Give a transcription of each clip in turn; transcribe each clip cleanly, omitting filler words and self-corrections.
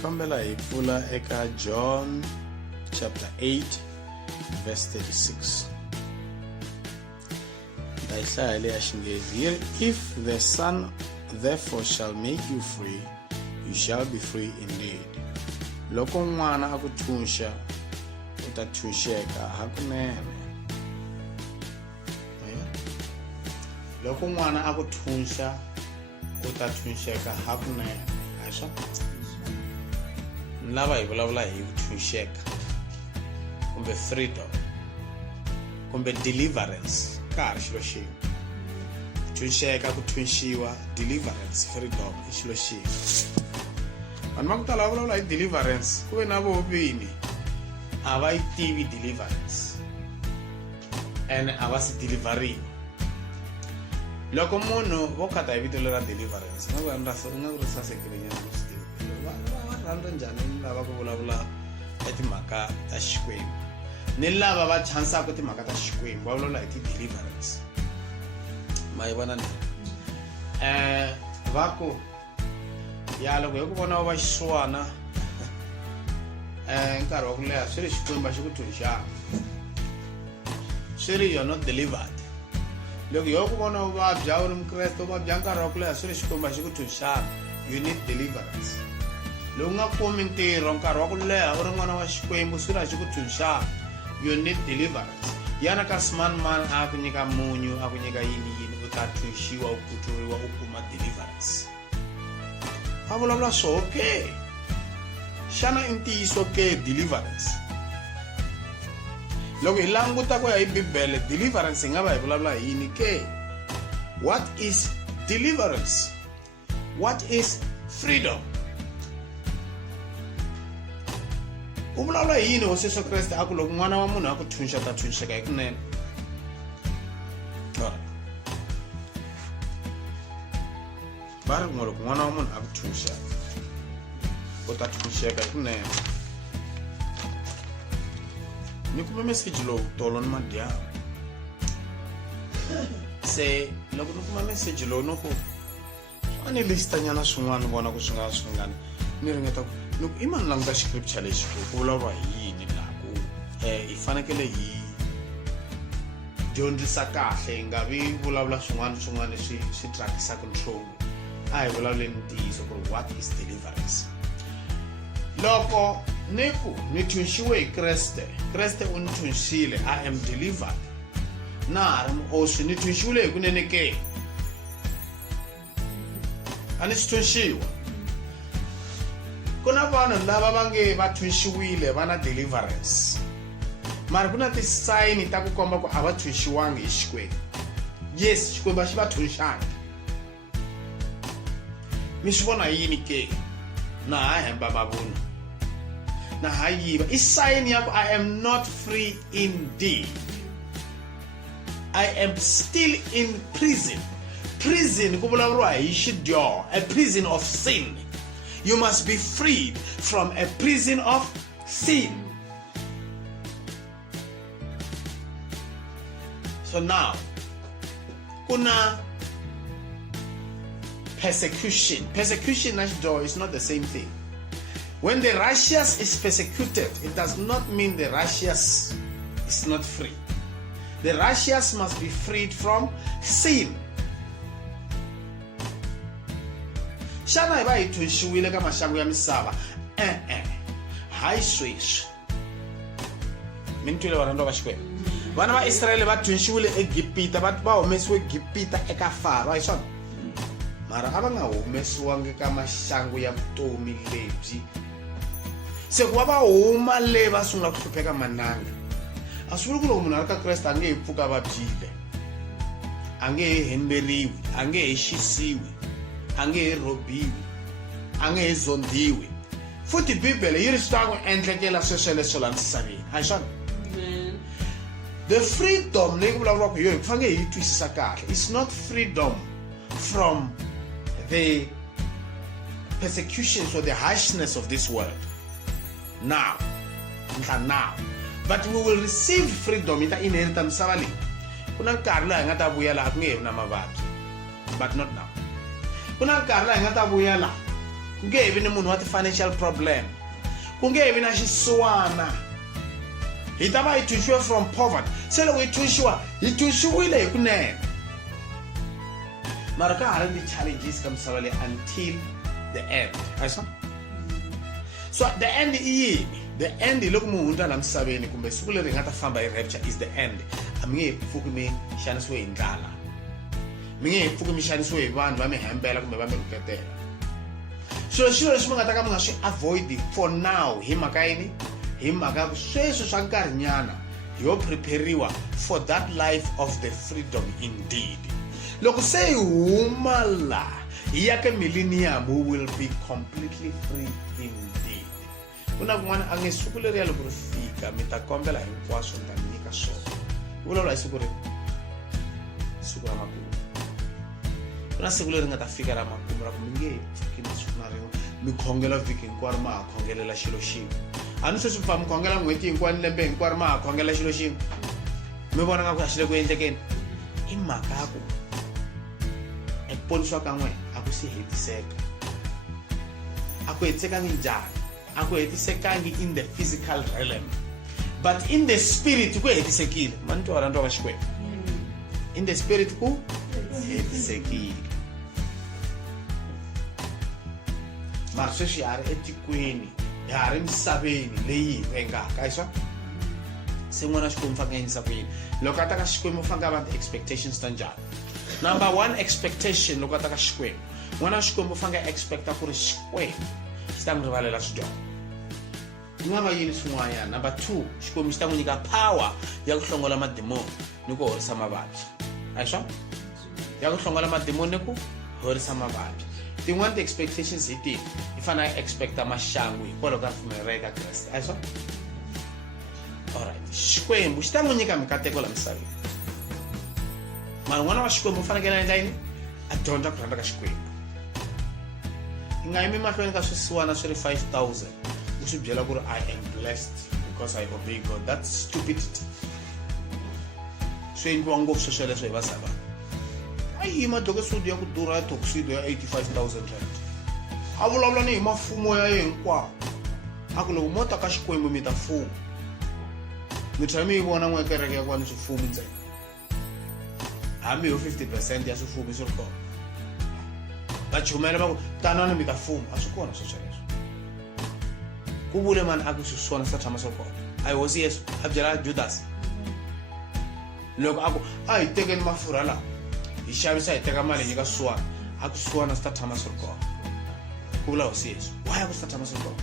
Kombela hi pfula eka John chapter 8 verse 36. Ndayihlaya le ya Xinghezi. If the Son therefore shall make you free, you shall be free indeed. Loko n'wana a ku thunxa u ta thunxeka hakunene. Loko n'wana a ku thunxa u ta thunxeka hakunene. Haswa lava hi vulavula hi ku thunxeka kumbe freedom kumbe deliverance ka ha ri xilo xin'we. Thunxeka, ku thunxiwa, deliverance, freedom i xilo xin'we. Vanhu va ku tala va vulavula hi deliverance ku ve na vovini a va yi tivi deliverance ene a va si deliveriwa. Loko munhu vo khata hi vito ra deliverance nga ku ri sasekile nyana ku swi tiva va rhandza njhani lava ku vulavula hi timhaka ta Xikwembu ni lava va chansaka timhaka ta Xikwembu va vulavula hi ti-deliverance. Ma yi vona va ku ya loko hi ku vona va xiswana nkarhi wa ku leha swi ri Xikwembu a xi ku thunxanga, swi ri you're not delivered. Loko hi ku vona u vabya u ri Mukreste u vabya nkarhi wa ku leha swi ri Xikwembu a xi ku thunxanga, you need deliverance. Loko u nga kumi ntirho nkarhi wa ku leha u ri n'wana wa Xikwembu swi ri a xi ku thunxanga, you need deliverance. Yana ka smanman a ku nyika munyu a ku nyika yini u ta thunxiwa u kuteriwa u kuma deliverance. Va vulavula swo ke xana i ntiyiso ke deliverance? Loko hi languta ku ya hi Bibele deliverance hi nga va hi vulavula hi yini ke? What is deliverance? What is freedom? U vulavula hi yini Hosi Yesu Kreste a ku loko n'wana wa munhu a ku thunxa ta thunxeka hi kunene? Va ri loko n'wana wa munhu a ku thunxa u ta thunxeka hi kunene. Ni kume message lowu tolo ni madyambu. Se loko ni kuma message lowu no ku a ni lista nyana swin'wana vona ku swi nga swingani ni ringeta ku i mani languta scripture lexi ku vulavuriwa hi yini laha ku hi fanekele hi dyondzisa kahle hi nga vi vulavula swin'wana leswi swi trakisaka nchumu. A hi vulavuleni ntiyiso ku ri what is deliverance. Loko ni thunxiwe hi Kreste u ni thunxile, I am delivered. Na ha ri muoswi ni thunxiwile hi kunene ke? A ni swi thunxiwa. Ku na vanhu lava va nge va thunxiwile va na deliverance mara ku na ti-sign ta ku komba ku a va thunxiwangi hi Xikwembu. Yes, Xikwembu a xi va thunxanga. Mi swi vona yini ke? Na ha hemba mavunwa, na ha yiva. I sign ya ku I am not free indeed. I am still in prison. Prison ku vulavuriwa hi xidyoho, a prison of sin. You must be freed from a prison of sin. So now, kuna persecution. Persecution is not the same thing. When the righteous is persecuted, it does not mean the righteous is not free. The righteous must be freed from sin. Xana hi va hi thunxiwile ka maxangu ya misava? Hayi sweswi. Mi ni twile varhandziwa va Xikwembu. Vana va Israyele va thunxiwile eGibita, va humesiwe eGibita eka Faro, hi swona. Mara a va nga humesiwangi ka maxangu ya vutomi lebyi. Se ku va huma le va sungula ku hlupheka mananga. A swi vuli ku loko munhu a ri ka Kreste a nge he pfuka vabyile, a nge he hemberiwi, a nge he xisiwi, a nge he robiwi, a nge he zondiwi. Futhi Bibele yi ri swi ta ku endlekela sweswo laha misaveni, hayi swona? The freedom leyi ku vulavuriwaka hi yona ku fanele hi twisisa kahle. It's not freedom from the persecutions or the harshness of this world. Now. But we will receive freedom in the inheritance misava leyi. Ku na nkarhi laha hi nga ta vuya laha ku nge he ri na mavabyi, but not now. Ku na nkarhi laha hi nga ta vuya laha ku nge vi ni munhu wa ti-financial problem, ku nge vi na xisiwana. Hi ta va hi thunxiwe from poverty. Se loko hi thunxiwile hi kunene. Mara ka ha ri ti-challenges ka misava leyi until the end. Ayiswa? So the end i yini? The end loko mu hundza la misaveni kumbe siku leri hi nga ta famba hi rapture is the end. A mi nge he pfuki mi xanisiwe hi ndlala, mi nge he pfuki mi xanisiwe hi vanhu va mi hembela kumbe va mi rhuketela. Swilo leswi mi nga ta ka mi nga swi avoid for now hi mhaka yini? Hi mhaka ku sweswi swa nkarhinyana yo prepariwa for that life of the freedom indeed. Loko se hi huma la hi ya ka millennium, we will be completely free indeed. Kuna kun'wana a nge siku leriya loko ri fika mi ta kombela hinkwaswo ni ta mi nyika swona. Ku vulavula hi siku ra makumu. Kuna siku leri nga ta fika ra makumu ra ku mi nge he pfuki na siku na rin'we mi khongela vhiki hinkwaro ma ha khongelela xilo xin'we. A ni sweswi pfa mi khongela n'hweti hinkwayo ni lembe hinkwaro ma ha khongela xilo xin'we. Mi vona nga ku a xi le ku endlekeni. I mhaka ya ku eku ponisiwa ka n'wina a ku si hetiseka. A ku hetisekangi njhani? A ku hetisekangi in the physical realm, but in the spirit ku hetisekile. Mani twa varandwa va Xikwembu. In the spirit ku hetisekile. Mara sweswi ha ri etikweni, ha ri misaveni leyi hi vengaka. Ayiswa? Se n'wana Xikwembu fanele endlisa ku yini? Loko a ta ka Xikwembu u fanele a va ti-expectations ta njhani? Number one expectation loko a ta ka Xikwembu, n'wana wa Xikwembu u fanele a expecta ku ri Xikwembu xi ta n'wi rivalela swidyoho. Ku nga va yini swin'wanyana? Number two, Xikwembu xi ta n'wi nyika power ya ku hlongola mademoni ni ku horisa mavabyi. Ayiswa? Ya ku hlongola mademoni ni ku horisa mavabyi. Tin'wana ti-expectations hi tihi? I fanele a expecta maxangu hikwalaho ka ripfumelo ra eka Kreste. Ayiswa? Alright, Xikwembu xi ta n'wi nyika mikateko la misaveni. Mara n'wana wa Xikwembu u fanekele a endla yini? A dyondza ku rhandza ka Xikwembu. Hi nga yimi mahlweni ka swisiwana swi ri 5,000 u swi byela ku ri I am blessed because I obey God. That's stupidity. Swi endliwa ngopfu swesweleswo hi vasava. A yima dokisudu ya ku durha ya dokisudu ya 85,000 rand. A vulavula ni hi mafumo ya ye hinkwawo. A ku loko mo ta ka Xikwembu mi ta fuma. Mi tlhela mi yi vona n'we kereke ya kwani swifumi ntsena. Hambi ho 50% ya swifumi swi ri kona. Va chumela va ku tanani mi ta fuma. A swi kona swesweleswo. Ku vule mani a ku swona swi ta tshama swi ri kona. A hi hosi Yesu a byela Judas. Loko a ku a hi tekeni mafurha lawa hi xavisa hi teka mali hi nyika swisiwana, a ku swisiwana swi ta tshama swi ri kona. Ku vula hosi Yesu. Why a ku swi ta tshama swi ri kona?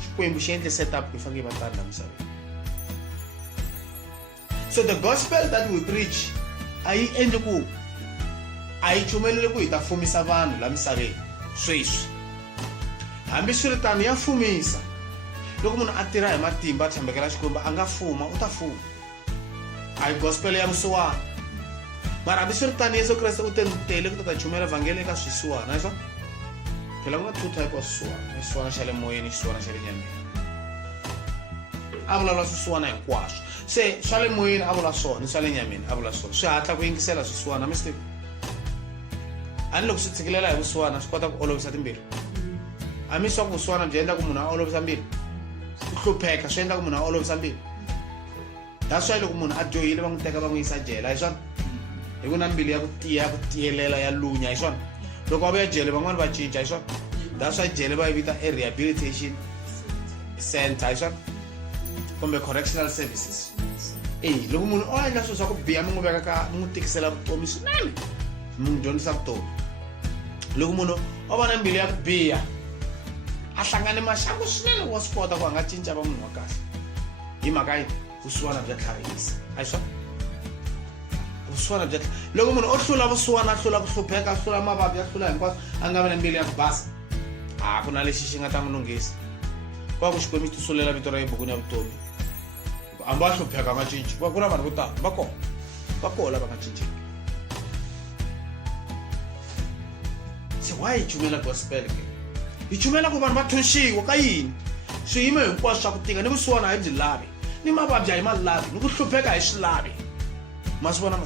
Xikwembu xi endle setup ku fanele va tani la misaveni. So the gospel that we preach a yi endli ku a yi chumeleli ku hi ta fumisa vanhu la misaveni sweswi. Hambi swi ri tano ya fumisa. Loko munhu a tirha hi matimba a tshembekela Xikwembu a nga fuma, u ta fuma. A hi gospel ya vusiwana. Mara hambi swi ri tano Yesu Kreste u tele ku ta chumela evangeli eka swisiwana. Ayiswa? Phela ku na two type of swisiwana. Xisiwana xa le moyeni, xisiwana xa le nyameni. A vulavula swisiwana hinkwaswo. Se swa le moyeni a vula swona, swa le nyameni a vula swona. Swi hatla ku yingisela swisiwana, mi swi tivi? A ni loko swi tshikilela hi vusiwana swi kota ku olovisa timbilu. A mi swa ku vusiwana byi endla ku munhu a olovisa mbilu. Ku hlupheka swi endla ku munhu a olovisa mbilu. That's why loko munhu a dyohile va n'wi teka va n'wi yisa jele, hi swona? Hi ku na mbilu ya ku tiya, ya ku tiyelela, ya lunya, hi swona? Loko va vuya jele van'wana va cinca, hi swona? That's why jele va yi vita a rehabilitation center, hi swona? Kumbe correctional services. Loko munhu o endla swilo swa ku biha mi n'wi veka ka mi n'wi tikisela vutomi swinene, mi n'wi dyondzisa vutomi. Loko munhu o va na mbilu ya ku biha a hlangane maxangu swinene wa swi kota ku a nga cinca va munhu wa kahle. Hi mhaka yini? Vusiwana bya tlharihisa. A hi swona? Vusiwana bya loko munhu o hlula vusiwana, a hlula ku hlupheka, a hlula mavabyi, a hlula hinkwaswo, a nga vi na mbilu ya ku basa, a ku na lexi xi nga ta n'wi lunghisa. Kwa ku Xikwembu xi ti sulela vito ra ebukwini ya vutomi. Hambi va hlupheka nga cinci. Ku na vanhu vo tala va kona. Va kona lava nga cinciki. Se why hi chumela gospel ke? Hi chumela ku vanhu va thunxiwa ka yini? Swiyimo hinkwaswo swa ku tika ni vusiwana hi byi lavi, ni mavabyi a hi ma lavi, ni ku hlupheka hi swi lavi. Ma swi vona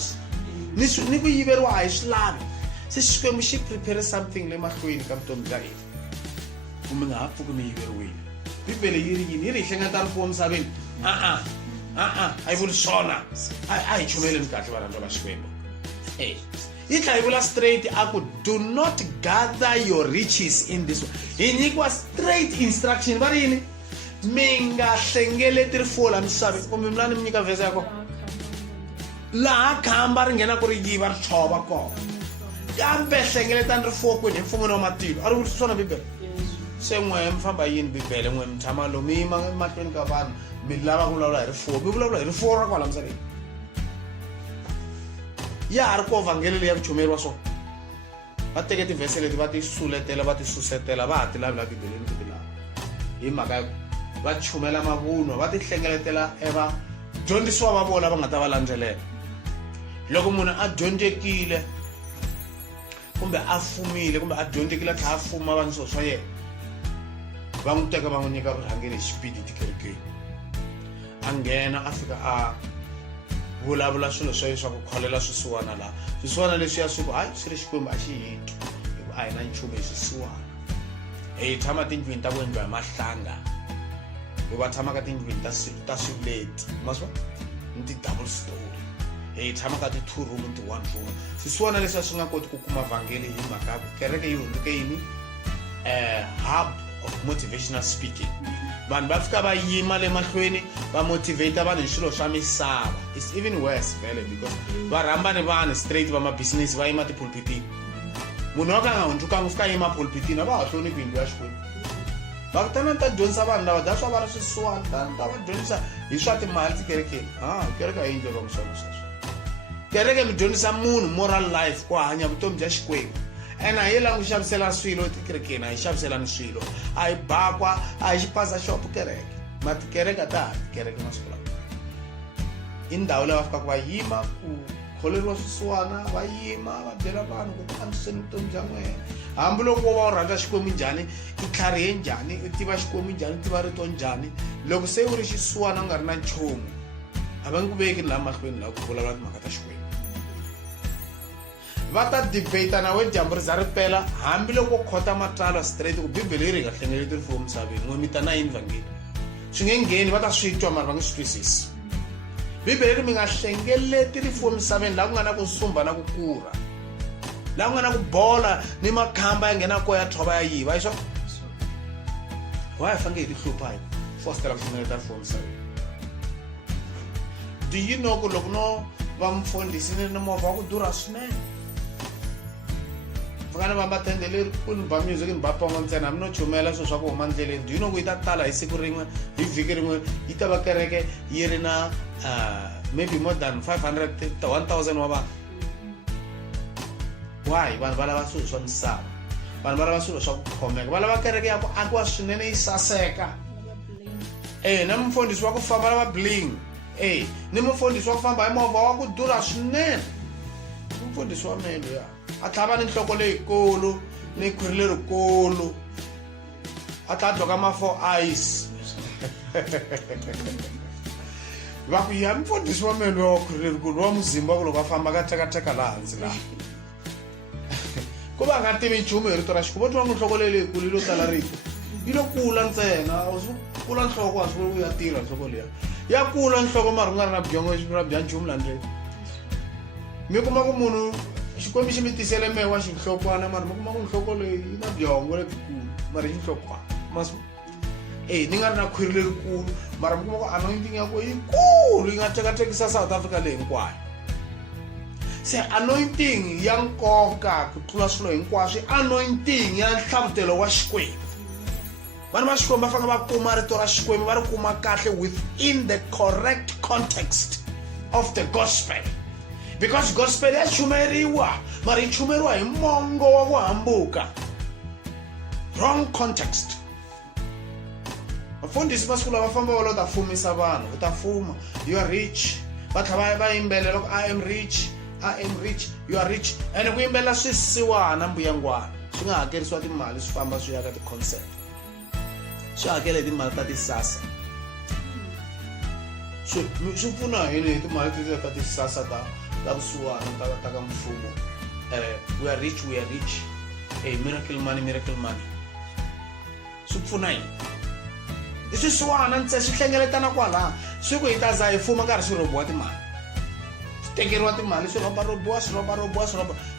ni ku yiveriwa a hi swi lavi. se Xikwembu xi prepare something le mahlweni ka vutomi bya hina kumbe nga ha pfuki mi yiveriwile. Bibele yi ri yini? Yi ri hi hlengeta rifuwo misaveni? A yi vuli swona. A hi chumeleni kahle varhandza va Xikwembu. Yi tlha yi vula straight a ku do not gather your riches in this way. Hi nyikiwa straight instruction, va ri yini? Mi nga hlengeleti rifuwo la misaveni. Kumbe mi lani mi nyika vhese yako laha khamba ri nghena ku ri yiva ri tshova kona, kambe hlengeletani rifuwo kwini hi mfumoni wa matilo. A ri vuli swona Bibele? Se n'we mi famba yini Bibele, n'we mi tshama lomu mi yima mahlweni ka vanhu mi lava ku vulavula hi rifuwo, mi vulavula hi rifuwo ra kwala misaveni. Ya ha ri ko vhangeli leyi ya ku chumeriwa swona. Va teke tivhese leti va ti suletela va ti susetela, va ha ti lavela Bibeleni ku ti lava hi mhaka va chumela mavunwa, va ti hlengeletela vadyondzisiwa va vona va nga ta va landzelela. Loko munhu a dyondzekile kumbe a fumile kumbe a dyondzekile a tlha a fuma vanhu swilo swa yena, va n'wi teka va n'wi nyika vurhangeri hi xipidi tikerekeni. A nghena a fika a vulavula swilo swa swa ku kholela swisiwana laha. Swisiwana leswiya swi ku hayi swi ri Xikwembu a xi hiti hikuva a hi na nchumu hi swisiwana. Hi tshama tindlwini ta ku endliwa hi mahlanga, ku va tshama ka tindlwini ta swileti ma swi ni ti-double story. Hi tshama ka ti-two room ni ti-one room. Swisiwana leswiya swi nga koti ku kuma vhangeli hi mhaka ku kereke yi hundzuke yini hub of motivational speaking. Vanhu va fika va yima le mahlweni va motivate vanhu hi swilo swa misava. It's even worse vele because va rhamba ni vanhu straight va mabusiness va yima tipulpitini. Munhu wa ka nga hundzukangi fika yima pulpitini a va ha hloniphi yindlu ya Xikwembu. Va kutana ta dyondzisa vanhu lava that's why va ri swisiwana ta va dyondzisa hi swa timali tikerekeni. Kereke a yi endleriwa swona sweswo. Kereke mi dyondzisa munhu moral life ku hanya vutomi bya Xikwembu. And a hi langu xavisela swilo tikerekeni, a hi xaviselani swilo, a hi bakwa, a hi xipasa shop kereke. Ma tikereke ta ha tikereke masiku lawa i ndhawu leyi va fikaka va yima ku kholeriwa swisiwana, va yima va byela vanhu ku ti antswiseni vutomi bya n'wina. Hambi loko wo va u rhandza Xikwembu njhani, i tlharihe njhani, i tiva Xikwembu njhani, i tiva rito njhani, loko se u ri xisiwana u nga ri na nchumu a va nge ku veki laha mahlweni laha ku vulavula timhaka ta Xikwembu. Va ta debate na we dyambu ri za ri pela, hambi loko khota matsalwa straight ku Bibele yi ri nga hlengeleti rifuwo misaveni, n'we mi ta na yini vhangeli. Swi nge ngheni, va ta swi twa mara va nge swi twisisi. Bibele ri mi nga hlengeleti rifuwo misaveni laha ku nga na ku sumba na ku kurha, laha ku nga na ku bola ni makhamba ya nghena ko ya thova ya yiva. Hi swona why fange hi ti hlupha hi fostela ku hlengeleta rifuwo misaveni? Do you know ku loko no va mfundhisi ni ri ni movha wa ku durha swinene, vana va matende lerikulu ba music ni ba pongo ntsena, mi no chumela swilo swa ku huma ndleleni. Do you know ku yi ta tala hi siku rin'we, hi vhiki rin'we yi ta va kereke yi ri na maybe more than 500 1000 wa vanhu. Why? Vanhu va lava swilo swa misava, vanhu va lava swilo swa ku khomeka, va lava kereke ya ku akiwa swinene yi saseka. Na mufundhisi wa ku famba lava bling, ni mufundhisi wa ku famba hi movha wa ku durha swinene. Mufundhisi wa melo ya a tlhava ni nhloko leyikulu ni khwiri lerikulu, a tlha a dloka ma-4 eyes. Va ku ya mufundhisi wa melo wa khwiri lerikulu wa muzimba ku loko a famba ka teka laha hansi laha ku va nga tivi nchumu hi rito ra Xikwembu. Vo twa nhloko leyikulu yi lo tala rito, yi lo kula ntsena, a swi kula nhloko a swi ya tirha nhloko liya ya kula nhloko mara ku nga ri na byongo bya nchumu la ndleni. Mi kuma ku munhu Xikwembu xi mi tisele mehe wa xinhlokwana mara mi kuma ku nhloko leyi yi na byongo lebyikulu mara i xinhlokwana masi. Ni nga ri na khwiri lerikulu mara mi kuma ku anointing ya ku yikulu yi nga tekatekisa South Africa leyi hinkwayo. Se anointing ya nkoka ku tlula swilo hinkwaswo i anointing ya nhlavutelo wa Xikwembu. Vanhu va Xikwembu va fanele va kuma rito ra Xikwembu va ri kuma kahle within the correct context of the gospel. Because gospel ya chumeriwa, mara yi chumeriwa hi mongo wa ku hambuka. Wrong context. Vafundhisi masiku lawa va famba va lo ta fumisa vanhu, u ta fuma, you are rich. Va tlhela va yimbelela loko I am rich, you are rich. And ku yimbelela swisiwana mbuyangwana. Swi nga hakerisiwa timali swi famba swi ya ka ti-concert. Swi hakela timali ta tisasa. Swi pfuna yini timali ta tisasa ta vusiwana ta ka mfumo we are rich, miracle money swi pfuna yini i sweswiwana ntse swi hlengeletana kwala swi ku hi ta za hi fuma karhi swi robiwa timali swi tekeriwa timali swi robiwa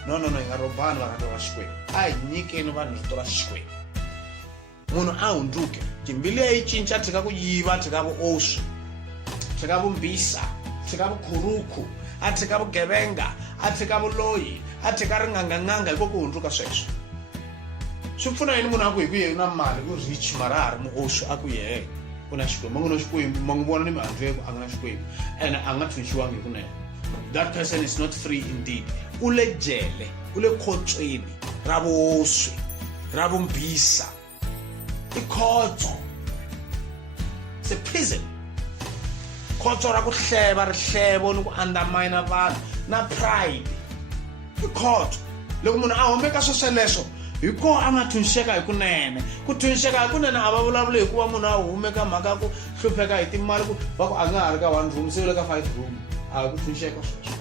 no hi nga robani varhandzwa va Xikwembu a hi nyikeni vanhu rito ra Xikwembu munhu a hundzuke timbili ya yi cinca tshika ku yiva tshika vuoswi tshika vumbisa tshika vukhuruku a tshika vugevenga a tshika vuloyi a tshika ringanganganga hi ku hundzuka sweswo swi pfuna yini munhu a ku hi ku ye na mali ku rich mara ha ri muoswi a ku ye u na Xikwembu ma nga Xikwembu ma n'wi vona ni mihandzu a nga na Xikwembu ene a nga tshunxiwangi hi kunene that person is not free indeed u le jele u le khotsweni ra vuoswi ra vumbisa i khotso se prison khotso ra ku hleva rihlebo ni ku undermine vanhu na pride i khotso loko munhu a humeka swesweleswo hiko a nga thunxeka hi kunene ku thunxeka hi kunene a va vulavula hikuva munhu a humeka mhaka ku hlupheka hi timali ku va ku a nga ha ri ka 1 room se u le ka 5 room a ku thunxeka sweswo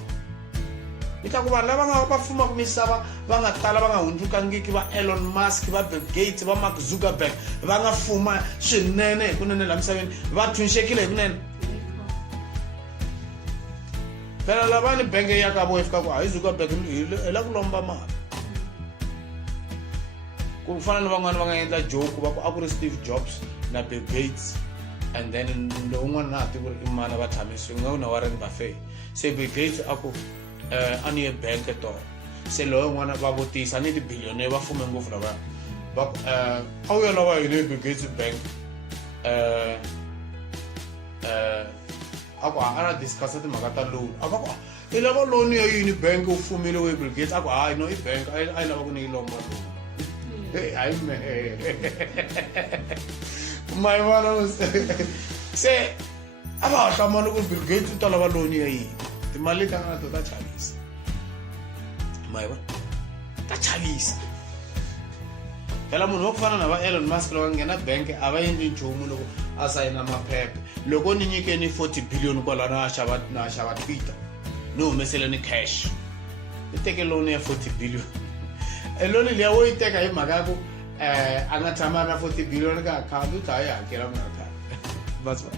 ni ta ku vanhu lava nga va fumaku misava va nga tala va nga hundzukangiki va Elon Musk va Bill Gates va Mark Zuckerberg va nga fuma swinene hi kunene la misaveni va thunxekile hi kunene phela lavani bangi ya ka vo fika ku hayi Zuckerberg hi la ku lomba mali ku fana na van'wana va nga endla joke va ku a ku ri Steve Jobs na Bill Gates and then lowun'wana na hati ku ri i mani va tshamisiwe nga ku na Warren Buffett se Bill Gates a ku a ni ye bank to se loyo n'wana va vutisa ni tibillionaire va fume ngopfu lava va a wu ya lava yini Bill Gates bank a ku ana discuss timhaka ta loan a va ku i lava loan ya yini bank u fumile we Bill Gates a ku hayi no i bank a yi lava ku ni yi lomba loan hayi mehe my vona se a va hlamala ku Bill Gates u ta lava loan ya yini timali ta nga to ta chavisa maiva ta chavisa phela munhu wa ku fana na va Elon Musk loko nghena bank a va endli nchumu loko a sayina maphephe loko ni nyikeni 40 billion kwala na xava Twitter ni humesele ni cash ni teke loan ya 40 billion loan liya wo yi teka hi mhaka ku a nga tshama na 40 billion ka account u ta yi hakela ku nga ri khale basi va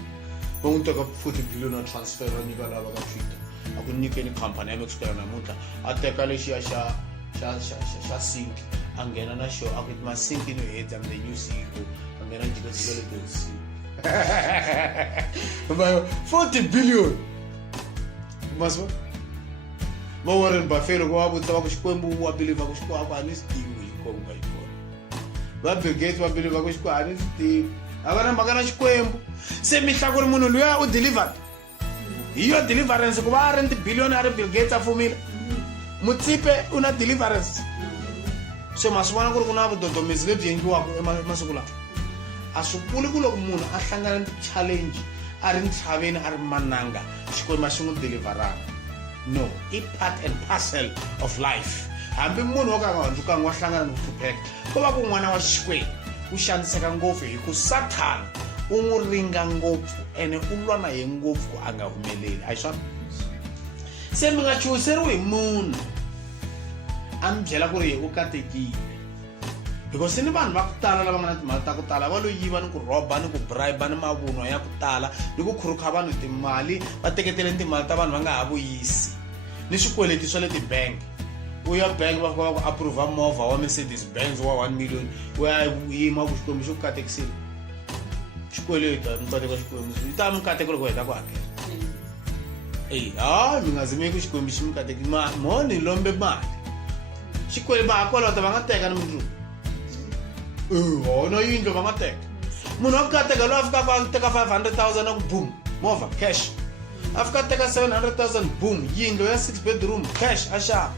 n'wi teka 40 billion na transfer va nyika lava ka Twitter a ku nyikeni khampani ya mexico namuntlha a teka lexiya xa sink a nghena na xo a ku ma sink in your head I'm the new CEO a nghena jikajika ledosi 40 billion maswa va Warren Buffett loko va vutisa va ku Xikwembu wa believe ku Xikwembu a ni swi tivi Xikwembu nga yi kona va Bill Gates va believe ku Xikwembu a ni swi tivi a va na mhaka na Xikwembu se mihla ku ri munhu luya u delivered hi yo deliverance ku va a ri billion a ri Bill Gates a fumile mutsipe u na deliverance se ma swi vona ku ri ku na vudodomisi lebyi endliwaka emasiku lawa a swi vuli ku loko munhu a hlangana na challenge a ri ntshaveni a ri mananga Xikwembu xi n'wi deliverana no i part and parcel of life hambi munhu wo ka nga hundzukanga wa hlangana ni ku hlupheka ko va ku n'wana wa Xikwembu u xaniseka ngopfu hi ku Satan u n'wi ringa ngopfu ene u lwa na ye ngopfu ku a nga humeleli a hi swona se mi nga chuhiseriwi hi munhu a mi byela ku ri ye u katekile because ni vanhu va ku tala lava nga na timali ta ku tala va lo yiva ni ku roba ni ku bribe ni mavunwa ya ku tala ni ku khuruka vanhu timali va teketele timali ta vanhu va nga ha vuyisi ni swikweleti swa le tibank u ya bank va fika va ku approve movha wa Mercedes Benz wa 1 million u ya yima ku Xikwembu xi ku katekisile xikweleti mukateko Xikwembu yi ta mukateko loko heta ku hakela mi nga zimi ku Xikwembu xi mukateki mo ni lombe mali xikweleti va hakolota va nga teka ni mundzuku no yindlu va nga teka munhu wa ku kateka loyi a fika a teka 500,000 na ku boom movha cash a fika a teka 700,000 boom yindlu ya 6 bedroom cash a xava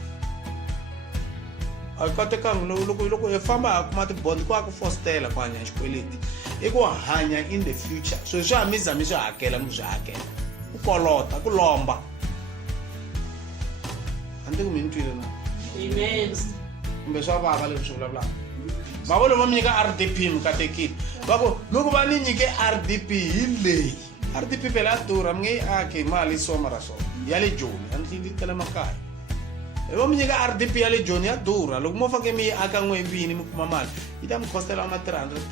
a katekangi loko hi famba ha kuma tibondi ku a ku fostela ku hanya xikweleti i ku hanya in the future so swi hamizami swi hakela mi swi hakela ku kolota ku lomba ande ku mi ni twile na amen kumbe swa vava leswi swi vulavulaka va vona va mi nyika RDP mi katekile va ku loko va ni nyike RDP hi leyi RDP phela ya durha mi nge yi aki mali soma ra swona ya le Joni a ni tele makaya va mi nyika RDP ya le Joni ya durha loko mo fake mi aka n'wevini mi kuma mali yi ta mi costela ma 300,000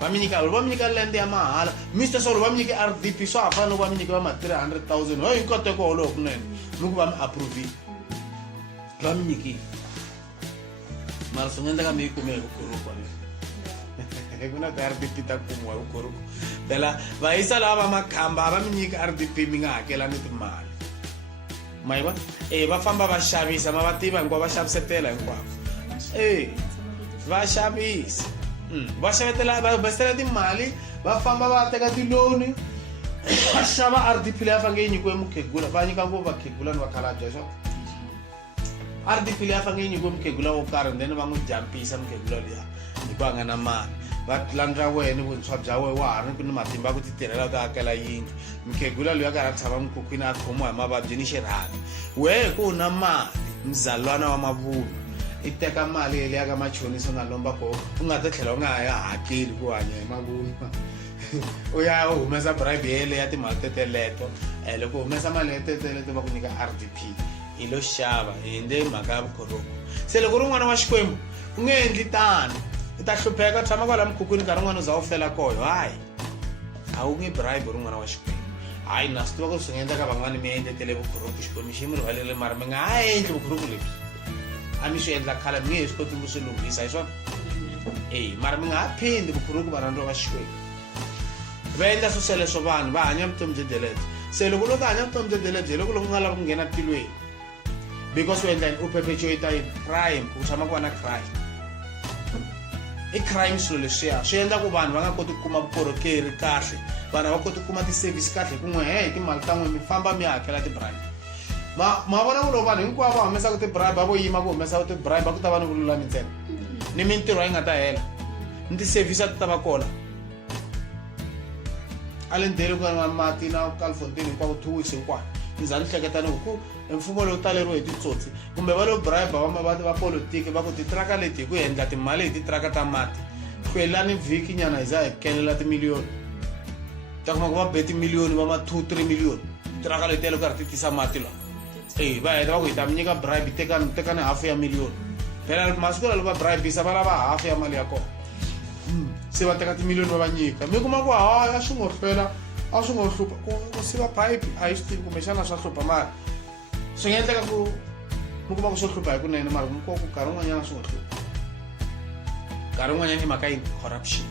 va mi nyika land ya mahala Mr. Solo va mi nyika RDP swa ha fana loko va mi nyika va ma 300,000 ho yi koteko holowo kunene mi ku va mi approve va mi nyikile mara swi nga endleka mi yi kume hi vukhorokwa ku na ti-RDP ta kumiwa hi vukhorokwa phela vayisa lava va makhamba va mi nyika RDP mi nga hakelani timali mayiva va famba va xavisa ma va tiva hinkwavo va xavisetela hinkwavo va xavisa va xavetela va humesela timali va famba va teka tiloni va xava RDP leyi a fange yi nyikiwe mukhegula va nyika ngopfu vakhegula ni vakhalabya xo RDP leyi a fange yi nyikiwe mukhegula wo karhi then va n'wi jampisa mukhegula liya hikuva a nga na mali va landza wena vuntshwa bya wena wa ha ri ni matimba ya ku ti tirhela ku hakela yindlu mukhegula loyi a karhi a tshama mukhukhwini a khomiwa hi mavabyi ni xirhami wehe ku na mali mzalwana wa mavunwa i teka mali leya ka machonisi u nga lomba koho u nga ta tlhela u nga ha ya hakeli ku hanya hi mavunwa u ya u humesa bribe yele ya timali teteleto loko u humesa mali ya teteleto va ku nyika RDP hi lo xava hi nde mhaka ya vukhoroko se loko ri n'wana wa xikwembu u nge endli tano i ta hlupheka tshama kwala mukhukhwini nkarhi n'wana u za u fela koyo hayi a wu nge bribe ri n'wana wa xikwembu hayi na swi tiva ku swi nga endleka van'wani mi endletele vukhoroko xikwembu xi mi rivalele mara mi nga ha endli vukhoroko lebyi a mi swi endla khale mi nge he swi koti ku swi lunghisa hi swona mara mi nga ha phindi vukhoroko varhandziwa va xikwembu va endla swo sweleswo vanhu va hanya vutomi byebyelebyo se loko loko hanya vutomi byebyelebyo loko loko u nga lava ku nghena tilweni because u endla u perpetuata crime u tshama ku va na crime i crime swilo leswiya swi endla ku vanhu va nga koti ku kuma vukorhokeri kahle vanhu va koti ku kuma ti-service kahle ku n'we hi timali ta n'we mi famba mi hakela ti-bribe ma vona ku loko vanhu hinkwavo va humesaka ti-bribe va vo yima ku humesaka ti-bribe va ku ta va ni vululami ntsena ni mintirho yi nga ta hela ni ti-service a ti ta va kona a le ndzeni ku na mati na Calfontaine hinkwavo 2 weeks hinkwayo ni za ni hleketa ni ku mfumo lowu taleriwe hi titsotsi kumbe va lo bribe va politiki va ku titiraka leti hi ku endla timali hi titiraka ta mati hlwelani vhiki nyana hi za hi kelela timiliyoni ta kuma ku va be timiliyoni va ma 2-3 miliyoni titiraka leti ya loko karhi ti tisa mati lawa va heta va ku hi ta mi nyika bribe tekani hafu ya miliyoni phela masiku la loko va bribisa va lava hafu ya mali ya kona se va teka timiliyoni va va nyika mi kuma ku a swi ngo hlwela a swi ngo hlupha ku siva pipe a hi swi tivi kumbexana swa hlupha mara swi nga endleka ku mi kuma ku swo hlupha hi kunene mara mi kuma ku nkarhi wun'wanyana swi ngo hlupha nkarhi wun'wanyana i mhaka yi corruption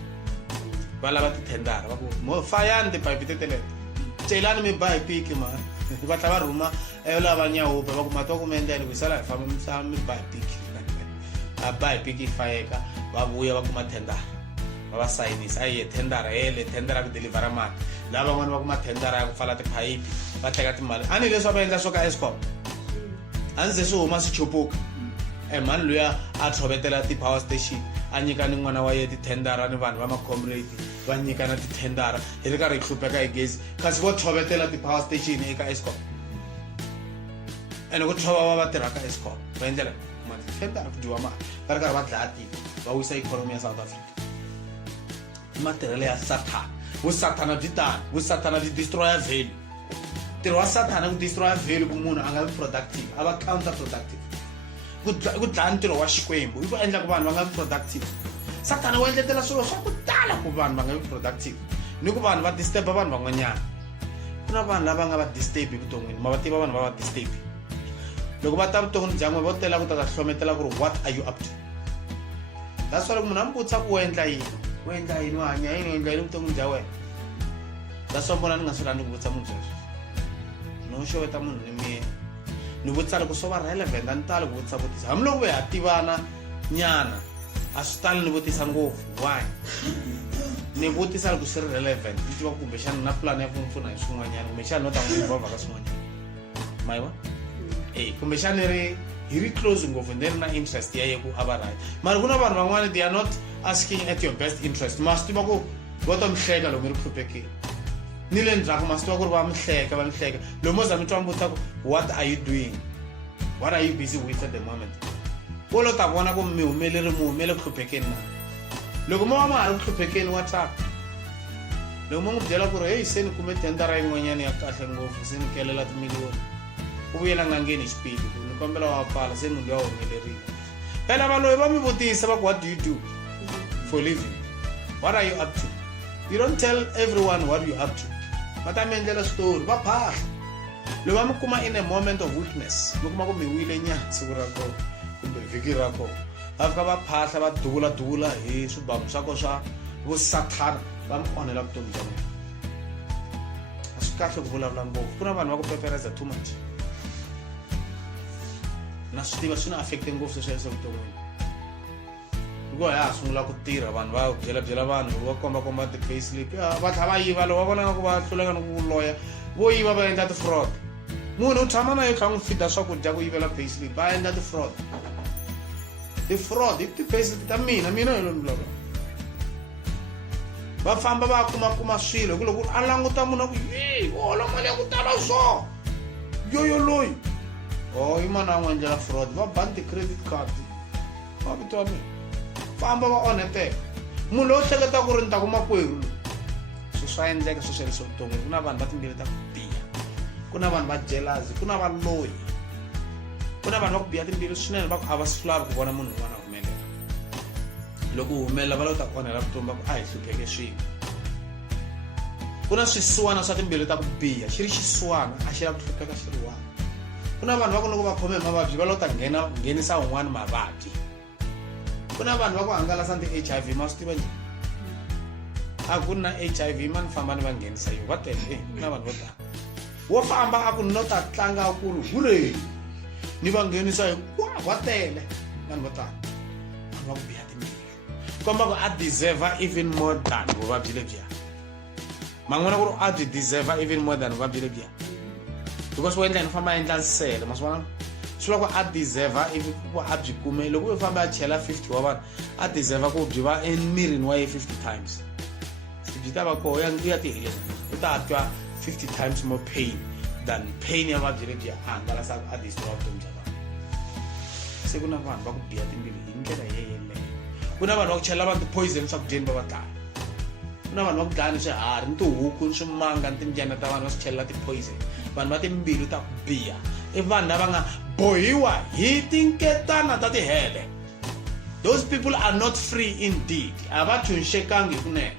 va lava tithendara va ku fayani tipipe teteleto celani mi ba hi piki mani va tlha va rhuma lava nyahupe va ku mati wa ku mi endleni ku hi sala hi famba mi ba hi piki a ba hi piki yi fayeka va vuya va kuma thendara va va sayinisa a hi thendara thendara ku delivera mati lava van'wani va kuma thendara ya ku pfala tiphayiphi va teka timali a ni leswi va endla swo ka Eskom a ni ze swi huma swi chopoka mani luya a tshovetela ti-power station a nyika ni n'wana wa ye tithendara ni vanhu va macomrade va nyika na tithendara hi ri karhi hi hlupheka hi gezi kasi vo tshovetela ti-power station eka Eskom ene ku tshova va tirhaka Eskom va endlela tithendara ku dyiwa mali va ri karhi va dlaya tiko va wisa ikhonomi ya South Africa i matirhelo ya sathana vusathana byi tani vusathana byi destroya value ntirho wa sathana ku destroya value ku munhu a nga vi productive a va counter productive ku dlaya ntirho wa xikwembu i ku endla ku vanhu va nga vi productive sathana wu endletela swilo swa ku tala ku vanhu va nga vi productive ni ku vanhu va disturba vanhu van'wanyana ku na vanhu lava nga va disturb vuton'wini ma va tiva vanhu va va disturb loko va ta vuton'wini bya n'we vo tela ku ta hlometela ku ri what are you up to that's why loko munhu a mi vutisa ku u endla yini u hanya yini u endla yini vuton'wini bya wena that's why mbona ni nga swi lavi ni ku vutisa munhu sweswo no xeweta munhu ni mina ni vutisa loko swo va relevant a ni tali ku vutisa hambi loko ve ha tivana nyana a swi tali ni vutisa ngopfu why ni vutisa loko swi ri relevant ni tiva kumbexana na plan ya ku n'wi pfuna hi swin'wanyana kumbexana no ta n'wi involva ka swin'wanyana mayiwa kumbexana hi ri close ngopfu ni ri na interest ya ye ku a va right mara ku na vanhu van'wana they are not asking at your best interest ma swi tiva ku vo ta mi hleka loko mi ri hluphekile ni le ndzhaku ma swi tiva ku ri va mi hleka loko mo za mi twa mi vutisa ku what are you doing what are you busy with at the moment wo lo ta vona ku mi humele ku hluphekeni na loko mo va ma ha ri ku hluphekeni wa tsaka loko mo n'wi byela ku ri hey se ni kume thendara yin'wanyana ya kahle ngopfu se ni kelela timiliyoni u vuyela ngangeni hi xipidi ku ni kombela wa pfala se munhu luya humelerile phela valoyi va mi vutisa va ku what do you do for living, what are you up to? You don't tell everyone what you're up to. Va ta mi endlela switori va phahla loko va mi kuma in a moment of weakness mi kuma ku mi wile nyana siku ra kona kumbe vhiki ra kona va fika va phahla va duvula hi swibamu swa ko swa vo sathana va mi onhela vutomi bya n'wina. A swi kahle ku vulavula ngopfu ku na vanhu va ku pepereza too much na swi tiva swi na affecte ngopfu sweswo vuton'wini hikuva ha sungula ku tirha vanhu va byela vanhu va komba ti-payslip va tlha va yiva loko va vona ku va hluleka na ku loya vo yiva va endla ti-fraud. Munhu u tshama na ye kha n'wi fida swakudya ku yivela payslip va endla ti-fraud i ti-payslip ta mina hi lo ni vulavula va famba va kuma swilo hi ku loko a languta munhu a ku yi u hola mali ya ku tala so yoyo loyi i mana a n'wi endlela fraud va bani ti-credit card va vito wa mina famba va onheteka munhu loyi u hleketa ku ri ni ta kuma kwerhu so swa endleka swo sweleswo vuton'wini ku na vanhu va timbili ta ku biha ku na vanhu va jealous ku na valoyi ku na vanhu va ku biha timbili swinene va ku a va swi lavi ku vona munhu un'wana a humelela loko u humelela va lava ta ku onhela vutomi va ku a hi hlupheke swilo ku na swisiwana swa timbili ta ku biha xi ri xisiwana a xi lavi ku hlupheka xi ri wana ku na vanhu va ku loko va khome hi mavabyi va lava ta nghenisa un'wana mavabyi ku na vanhu va ku hangalasa ti-HIV ma swi tiva njhani a ku na HIV mani famba ni va nghenisa yo va tele ku na vanhu vo tala wo famba a ku no ta tlanga ku ri hure ni va nghenisa hinkwavo va tele vanhu vo tala vanhu va ku biha timbilu komba ku a deserve even more than vuvabyi lebyiya man'wana ku ri a byi deserve even more than vuvabyi lebyiya because wo endla ni famba a endla nsele ma swi vona swi vula ku a deserve ivi ku a byi kume loko u famba a chela 50 wa vanhu a deserve ku byi va emirini wa ye 50 times byi ta va koho ya tiheleza u ta twa 50 times more pain than pain ya vabyi lebyi a hangalasa a destroy vutomi bya vanhu se ku na vanhu va ku biha timbili hi ndlela yeleyo ku na vanhu va ku chela vanhu ti-poison swakudyeni va va dlaya ku na vanhu va ku dlaya ni swiharhi ni tihuku ni swimanga ni timbyana ta vanhu va swi chelela ti-poison vanhu va timbilu ta ku biha i vanhu lava nga bohiwa hi tinketana ta tihele. Those people are not free indeed. A va thunxekangi hikunene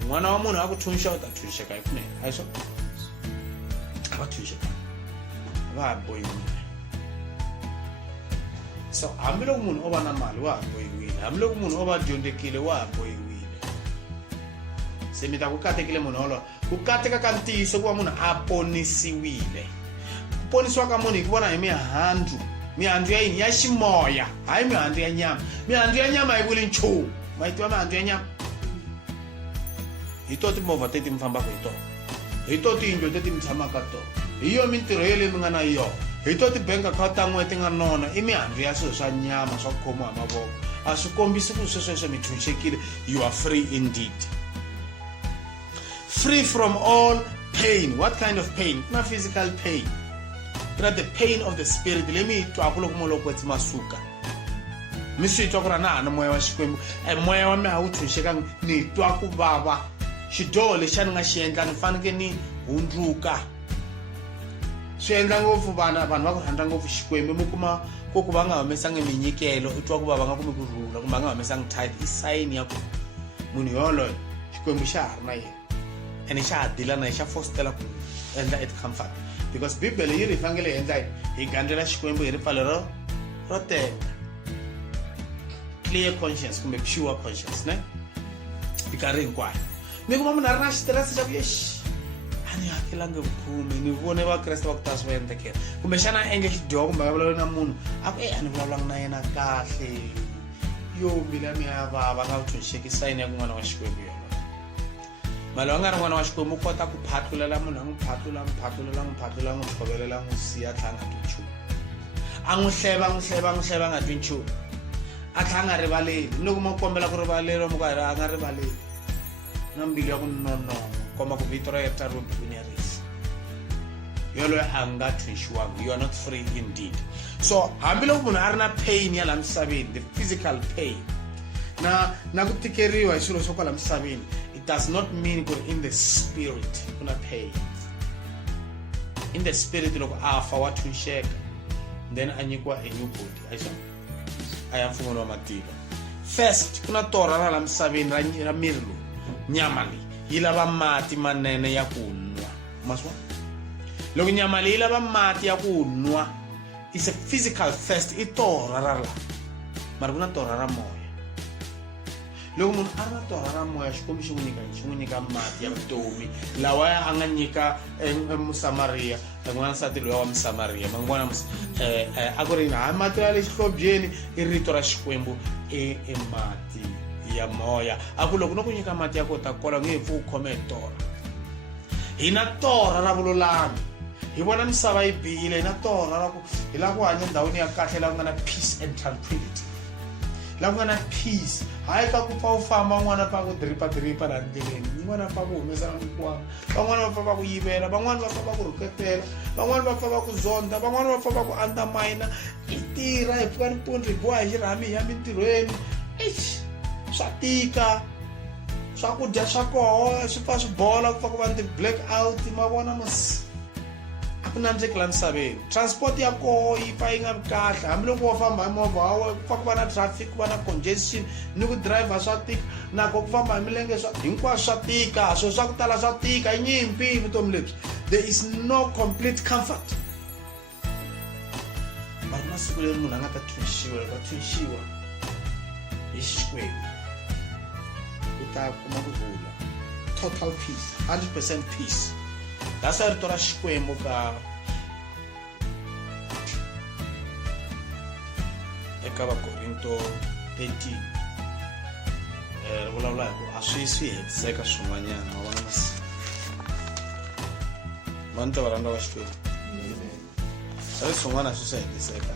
n'wana wa munhu a ku thunxa u ta thunxeka hikunene a hi swona a va thunxekangi va ha bohiwile. So hambiloko munhu o va na mali wa ha bohiwile hambiloko munhu o va dyondzekile wa ha bohiwile. Se mi ta ku katekile munhu wolowo ku kateka ka ntiyiso ku va munhu a ponisiwile. Ponisiwa ka munhu hi ku vona hi mihandzu ya yini ya ximoya hayi mihandzu ya nyama yi vuli nchumu ma yi tiva mihandzu ya nyama hi to timovha teti mi fambaka hi to tiyindlu teti mi tshamaka tona hi yo mintirho yeleyi mi nga na yona hi to ti-bank account ta n'we ti nga nona i mihandzu ya swilo swa nyama swa ku khomiwa hi mavoko a swi kombisi ku swesweswo mi thunxekile you are free indeed. Free from all pain. What kind of pain? Not physical pain. Not the pain of the spirit. Let me talk loko mo loko tsi masuka. Mi swi twa ku ra na moya wa xikwembu. Moya wa mi a wu thunxekangi ni twa ku vava. Xidoho lexi ni nga xi endla ni faneke ni hundzuka. Swi endla ngopfu vanhu va ku rhandza ngopfu xikwembu mi kuma ku va nga humesangi minyikelo i twa ku va nga kumi kurhula kumbe va nga humesangi tithe i sign ya ku munhu yoloye xikwembu xa ha ri na yena ene xa ha dila na xa fostela ku endla it comfort because bibele yi ri hi fanele hi endla hi gandlela xikwembu hi ripfalo ro tenga clear conscience kumbe pure conscience ne minkarhi hinkwayo mi kuma munhu a ri na xitirese xa ku yex a ni hakelanga vukhume ni vone vakreste va ku ta swi va endlekela kumbe xana a endle xidyoho kumbe a vulavula na munhu a ku a ni vulavulanga na yena kahle yo mbilu ya mina ya vava nga vuthunxeki sayini ya ku n'wana wa xikwembu yona mali wa nga ri n'wana wa xikwembu u kota ku phatlulela munhu a n'wi phatlulela n'wi tshovelela n'wi siya tlha a nga twi nchumu a n'wi hleva a nga twi nchumu a tlha a nga rivaleli loko mo kombela ku rivaleriwa mo ka a nga rivaleli na mbilu ya ku nonoha komba ku vito ra yena tsariwe bukwini ya rifu yoloye a nga thunxiwangi. You are not free indeed. So hambiloko munhu a ri na pain ya la misaveni, the physical pain na ku tikeriwa hi swilo swo kwala misaveni, it does not mean ku in the spirit kuna pain. in the spirit loko afa wa thunxeka then a nyikiwa a new body ayiswa a ya mfumo wa mativa. First kuna torha ra la misaveni ra miri lowu, nyama leyi yi lava mati manene ya ku nwa. Maswa loko nyama leyi lava mati ya ku nwa, is a physical first, i torha ra la mara kuna torha ra moya. Loko munhu a ri na torha ra moya, Xikwembu xi n'wi nyika mati ya vutomi lawa a nga nyika musamariya, n'wansati loyi wa musamariya. Mangwana a ku ri hayi mati ya le xihlobyeni, i rito ra Xikwembu i mati ya moya. A ku loko no ku nyika mati ya kota kola nge pfu u khome hi torha. Hi na torha ra vululami, hi vona misava yi bihile, hi na torha ra ku hi lava ku hanya ndhawini ya kahle laha ku nga na peace and tranquility, laha ku nga na peace. Hayi ka ku pfa u famba n'wana pfa ku diripa laha ndleleni, n'wana pfa ku humesa mikwama, van'wana va pfa va ku yivela, van'wana va pfa va ku rhuketela, van'wana va pfa va ku zonda, van'wana va pfa va ku undermine. Hi tirha hi pfuka nimpundzu hi boha hi xirhami hi ya mintirhweni, swa tika, swakudya swa koho swi pfa swi bola, ku pfa ku va ni ti-black out. Ma vona mos a ku nandziki la misaveni. Transport ya koho yi pfa yi nga vi kahle, hambiloko wo famba hi movha wa wena ku pfa ku va na traffic, ku va na congestion, ni ku driver swa tika, nako ku famba hi milenge hinkwaswo swa tika, swilo swa ku tala swa tika, i nyimpi vutomi lebyi. There is no complete comfort. Mara masiku leri munhu a nga ta thunxiwa, loko a thunxiwa hi Xikwembu u ta kuma kurhula, total peace, 100% peace. That's why rito ra Xikwembu ka eka Vakorinto 13 ri vulavula hi ku a swi hetiseka swin'wanyana. Ma vona mani ta va rhandza va Xikwembu, ri swin'wana swi hetiseka.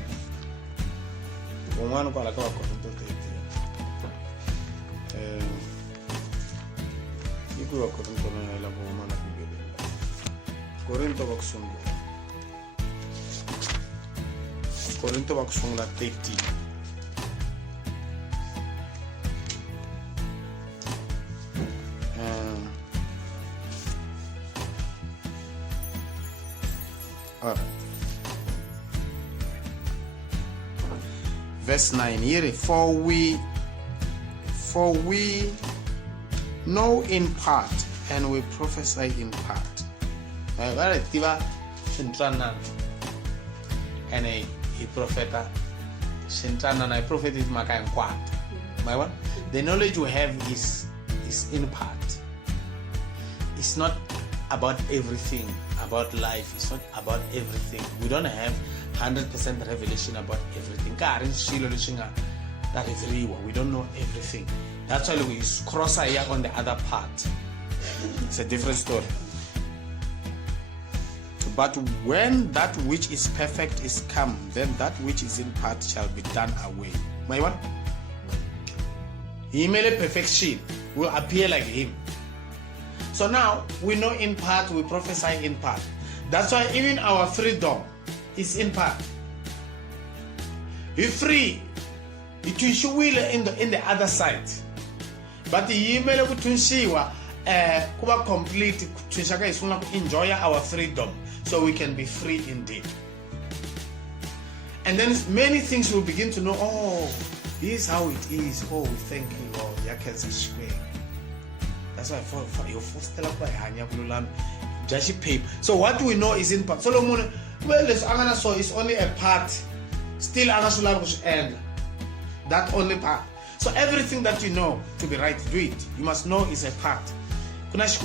Kun'wana kwala ka Vakorinto 13 yi ku Vakorinto na lavo huma na Bibele, Korinto va ku sungula, Korinto va ku sungula 13. Alright. Verse 9 here, for we know in part and we prophesy in part. Tiva sintranana and a propheta sintranana, a prophet is maka and quat. My one, the knowledge we have is in part. It's not about everything about life. It's not about everything. We don't have 100% revelation about everything. We don't know everything. That's why we cross here on the other part. It's a different story. But when that which is perfect is come, then that which is in part shall be done away. My one? Email perfection will appear like him. So now we know in part, we prophesy in part. That's why even our freedom is in part. You're free. It will in the other side. But the email kuba complete to enjoy our freedom, so we can be free indeed. And then many things will begin to know. Oh, this is how it is. Oh, thank you, Lord. That's why for your first so what we know is in part. Solomon, well, it's only a part. Still, end. That only part. So everything that you know to be right, do it. You must know is a part. You won't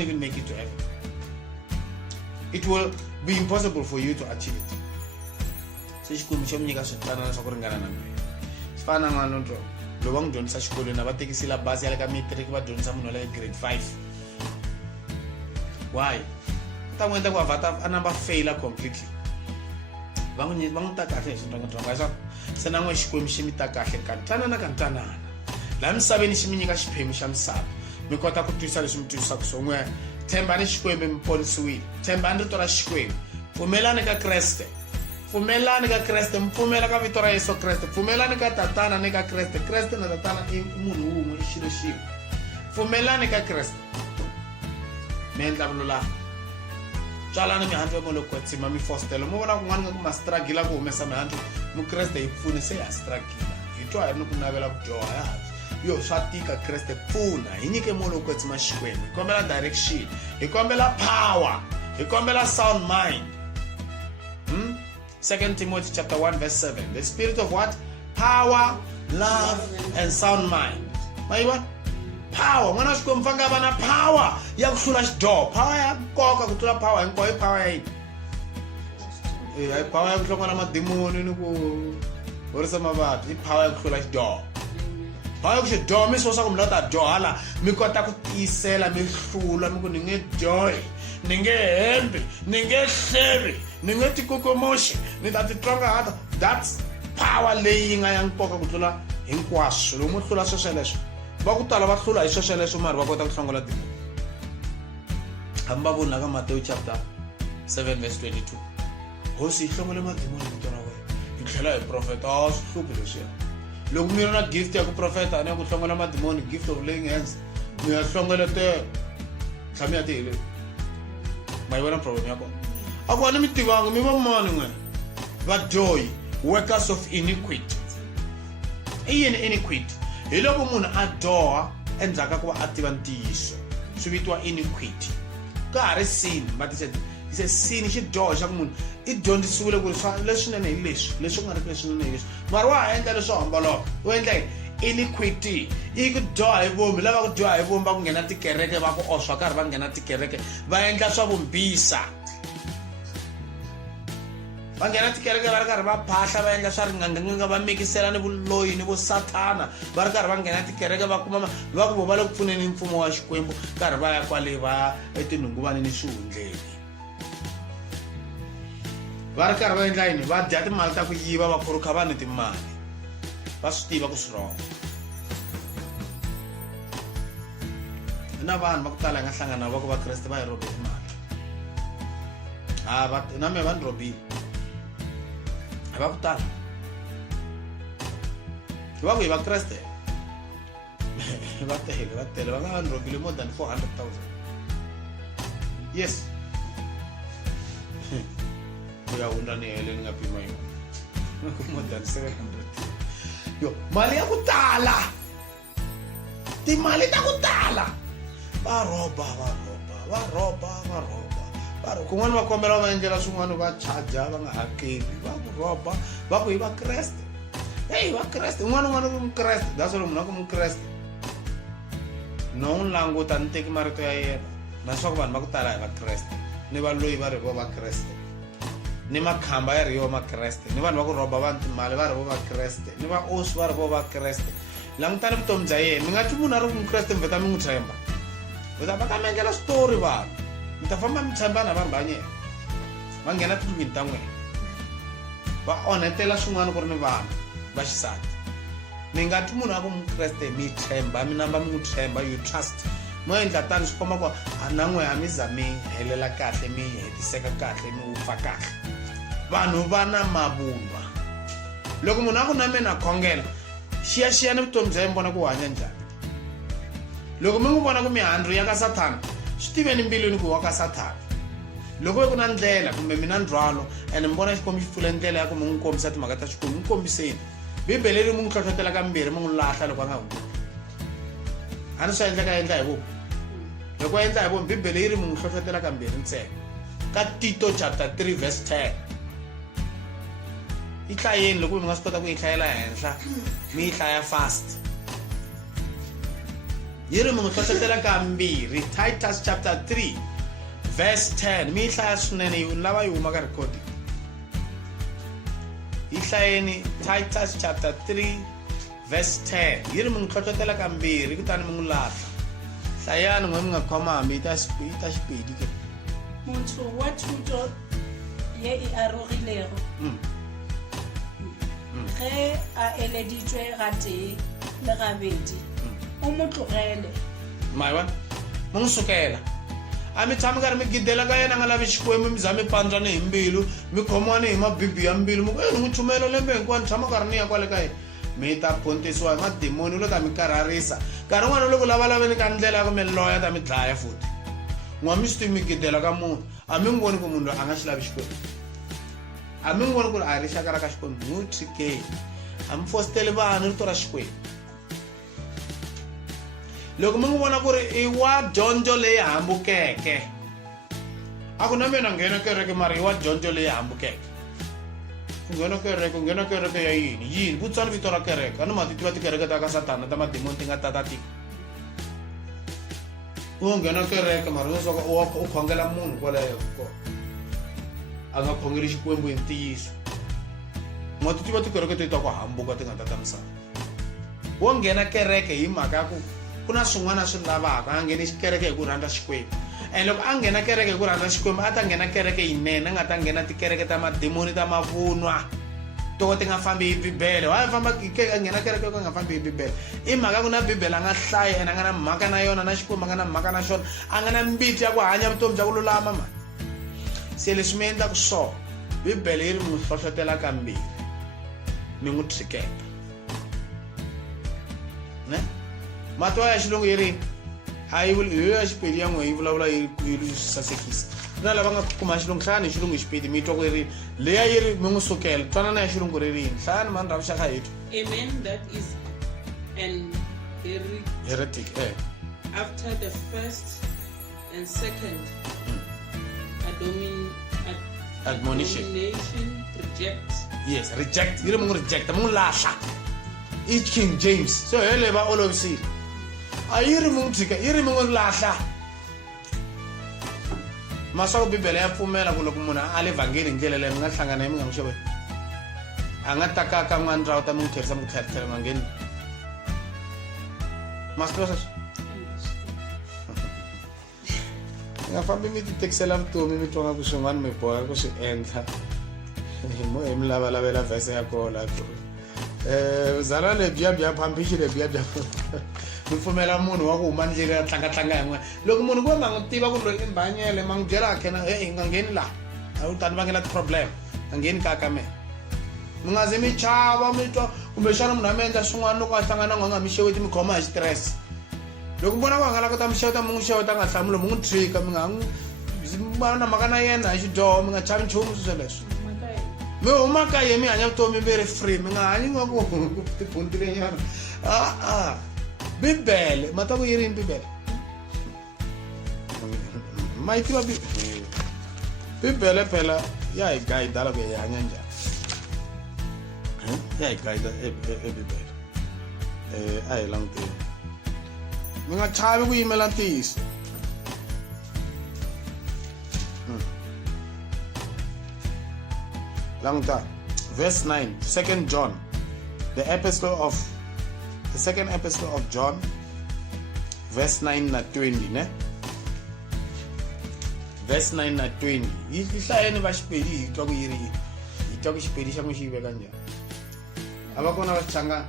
even make it to heaven. It will be impossible for you to achieve it. So lobang dyondzisa xikolo na va tekisila basi ya le ka matric va dyondzisa munhu wa le grade 5. Why? Ta n'wi endla ku avata a number faila completely. Va n'wi ta kahle hi swintonga swa se na n'we Xikwembu xi mi ta kahle kantanana kantanana. La misaveni xi mi nyika xiphemu xa misava. Mi kota ku twisa leswi mi twisaka swona. Tshembani Xikwembu mi ponisiwile. Tshembani rito ra Xikwembu. Pfumelani ka Kreste. Pfumelani ka Kreste, mpfumela ka vito ra Yesu Kreste, pfumelani ka tatana ni ka Kreste, Kreste na tatana i munhu wun'we i xilo xin'we. Pfumelani ka Kreste. mi endla vululami tswalani mihandzu mo loko tsima mi fostela mo vona kun'wana nga ku ma struggle ku humesa mihandzu mukreste hi pfune se ya struggle hi twa hi ri ni ku navela ku dyoha ya yo swa tika kreste pfuna hi nyike mo loko tsima xikwembu hi kombela direction hi kombela power hi kombela sound mind 2 Timothy chapter 1 verse 7 the spirit of what power love and sound mind mayiwa power n'wana xikwembu fanga va na power ya ku hlula xidyoho power ya nkoka ku tlula power hinkwayo i power ya yini hi power ya ku hlongana madimoni ni ku horisa mavabyi i power ya ku hlula xidyoho power ya ku xidyoho mi swo swa ku mi lava ta dyoha la mi kota ku tiyisela mi hlula mi ku ni nge dyohi ni nge hembi ni nge hlevi ni nge tikokomoxi ni ta titsongahata that's power leyi nga ya nkoka ku tlula hinkwaswo loko mo hlula swesweleswo va ku tala va hlula hi swesweleswo mari va kota ku hlongola tiko hambi va voni la ka Matewu chapter 7 verse 22 hosi yi hlongole madimoni hi vito ra wena yi tlhela hi profeta a swi hluphi leswiya loko mi ri na gift ya ku profeta ni ya ku hlongola madimoni gift of laying hands mi ya hlongoletela tshami ya tihile ma yi vona problem ya kona a ku vani mi tivanga mi va mani n'we vadyohi workers of iniquity i yini iniquity hi loko munhu a dyoha endzhaku ka ku va a tiva ntiyiso swi vitiwa iniquity ka ha ri sin se sin xi dyoho xa ku munhu i dyondzisiwile ku ri leswinene hi leswi ku nga ri leswinene hi leswi mara wa ha endla leswo hamboloka u endla iniquity i ku dyoha hi vomi lava ku dyoha hi vomi va ku nghena tikereke va ku oswa karhi va nghena tikereke va endla swa vumbisa va nghena tikereke va ri karhi va phahla va endla swa ringanganga va mikisela ni vuloyi ni vo sathana va ri karhi va nghena tikereke va kuma va ku va le ku pfuneni mfumo wa xikwembu karhi va ya kwale va etinhunguvani ni swihundleni va ri karhi va endla yini va dya timali ta ku yiva va khurukha vanhu timali va swi tiva ku swi rhonga na vanhu va ku tala hi nga hlangana va ku vakreste va hi robe timali na me va ni robile va ku tala va ku hi vakreste va tele va nga va ni robile more than 400,000 yes ku ya hundza ni hele ni nga pima yona more than 700 yo mali ya ku tala timali ta ku tala va roba kun'wana va kombela va endlela swin'wana va charger va nga hakeli va ku roba va ku hi vakreste hey vakreste un'wana ku mukreste that's all munhu a ku mukreste no n'wi languta ni teki marito ya yena na swa ku vanhu va ku tala hi vakreste ni va loyi va ri vo vakreste ni makhamba ya ri yo makreste ni vanhu va ku roba vanhu timali va ri vo vakreste ni va osi va ri vo vakreste langutani vutomi bya yena mi nga twi munhu a ri mukreste mi vheta mi n'wi tshemba mi ta va ka mi endlela switori vanhu mi ta famba mi tshembana vanhu va nyena va nghena tindlwini ta n'wina va onhetela swin'wana ku ri ni vanhu va xisati mi nga twi munhu a ku mukreste mi tshemba mi namba mi n'wi tshemba you trust mo endla tani swi komba ku na n'we a mi za mi helela kahle mi hetiseka kahle mi ufa kahle vanhu va na mavunwa loko munhu a ku na mina khongela xiyani vutomi bya yena vona ku hanya njhani loko mi n'wi vona ku mihandzu ya ka sathana swi tiveni mbilwini ku wa ka sathana loko ku na ndlela kumbe mina ndzhwalo and mi vona xikwembu xi pfule ndlela ya ku mi n'wi kombisa timhaka ta xikwembu mi kombiseni bibele ri mi n'wi hlohlotela kambirhi mi n'wi lahla loko a nga hunguti a ni swi endleka endla hi vomu loko a endla hi vomu bibele yi ri mi n'wi hlohlotela kambirhi ntsena ka Tito chapter 3 verse 10 yi hlayeni loko mi nga swi kota ku yi hlayela henhla mi yi hlaya fast yi ri mi n'wi hlohlotela kambirhi Titus chapter 3 verse 10 mi yi hlaya swinene yi lava yi huma ka recording yi hlayeni Titus chapter 3 verse 10 yi ri mi n'wi hlohlotela kambirhi kutani mi n'wi lahla hlayani n'we mi nga khoma hambi yi ta xipedi ke motho wa thuto ye e arogilego ge a eleditšwe ga tee le gabedi o mo tlogele maiwa mo n'wi sukela a mi tshami karhi mi gidela ka yena a nga lavi xikwembu mi za mi pandzana hi mbilu mi khomiwani hi mabibi ya mbilu mi ku ni n'wi chumelo lembe hinkwawo ni tshama karhi ni ya kwale ka yena mi ta pontisiwa hi madimoni u lo ta mi karharisa nkarhi wun'wana loko lavalaveni ka ndlela ya ku mi loya ta mi dlaya futhi ngwami sti mi gidela ka munhu a mi ngoni ku munhu a nga xi lavi xikwembu a mi ngoni ku ri a ri xaka ra ka xikwembu Ntshuxeko a mi fositeli vanhu rito ra xikwembu loko mi ngi vona ku ri i wa dyondzo leyi hambukeke a ku na mina nghena kereke mara i wa dyondzo leyi hambukeke nghena kereke ya yini vutswani vito ra kereke a ni ma ti tiva tikereke ta ka satana ta mademoni ti nga tata tiko u nghena kereke mara u soka u khongela munhu kwaleyo a nga khongeli xikwembu hi ntiyiso ma ti tiva tikereke ti ta ku hambuka ti nga tata misava wo nghena kereke hi mhaka ya ku ku na swin'wana swi lavaka a ngheni kereke hi ku rhandza xikwembu and loko a nghena kereke hi ku rhandza xikwembu a ta nghena kereke yinene a nga ta nghena tikereke ta mademoni ta mavunwa toko ti nga fambi hi bibele wa famba a nghena kereke yo ka nga fambi hi bibele i mhaka ku na bibele a nga hlaya and a nga na mhaka na yona na xikwembu a nga na mhaka na xona a nga na mbiti ya ku hanya vutomi bya ku lulama mani se leswi mi endlaku so bibele yi ri mi hlohlotela kambirhi mi n'wi tshiketa ne mati ya xilungu yi ri a yi ya xipedi ya n'we yi vulavula yi sasekisa na lava nga kuma xilungu hlayani hi xilungu hi xipedi mi twa ku yi ri leya yi ri mi n'wi sukela twanana ya xilungu ri rini hlayani mani ra vuxaka hitu Amen, that is an heretic after the first and second admonition reject. yes reject yi ri mi n'wi rejecta mi n'wi lahla i King James so hele va olovisile a yi ri mi n'wi tshika yi ri mi n'wi lahla maswaku bibele ya pfumela ku loko munhu a le vhangeli hi ndlela leyi mi nga hlangana hi mi nga n'wi xeve a nga ta ka n'wani rawu ta mi n'wi tlherisa mi ku tlherisela vhangeni ma swi tiva sweswo mi nga fambi mi ti tekisela vutomi mi twa nga ku swin'wana mi boheka ku swi endla hi mi lavalavela vhese ya kona zala lebyiya bya phambishi lebyiya bya mi pfumela munhu wa ku huma ndleli ya tlangatlanga hi n'wena loko munhu ku ma n'wi tiva ku loyi i mbhanyele ma n'wi byela akhena i nga ngheni laha a wu tani vangela ti-problem a ngheni kaya ka mina mi nga ze mi chava mi twa kumbexana munhu a mi endla swin'wana loko a hlangana n'wa nga mi xeweti mi khoma hi xitirese loko mi vona ku hangalaka ta mi xeweta mi n'wi xeweta a nga hlamula mi n'wi tshika mi nga va na mhaka na yena hi xidyoho mi nga chavi nchumu swi sweleswo mi huma ka ye mi hanya vutomi mi ri free mi nga hanyi nga ku tibuntilenyana bibele ma ta ku yi rini bibele ma yi tiva bibele phela ya hi gayida loko hi hanya njhani ya hi gayida ebibele a hi languteni mi nga chavi ku yimela ntiyiso languta verse 9 2 John the second epistle of John verse 9 na 20 ne verse 9 na 20 yi hlayeni va xipedi hi twa ku yi ri hi twa ku xipedi xa n'wi xi veka njhani a va kona va xichangani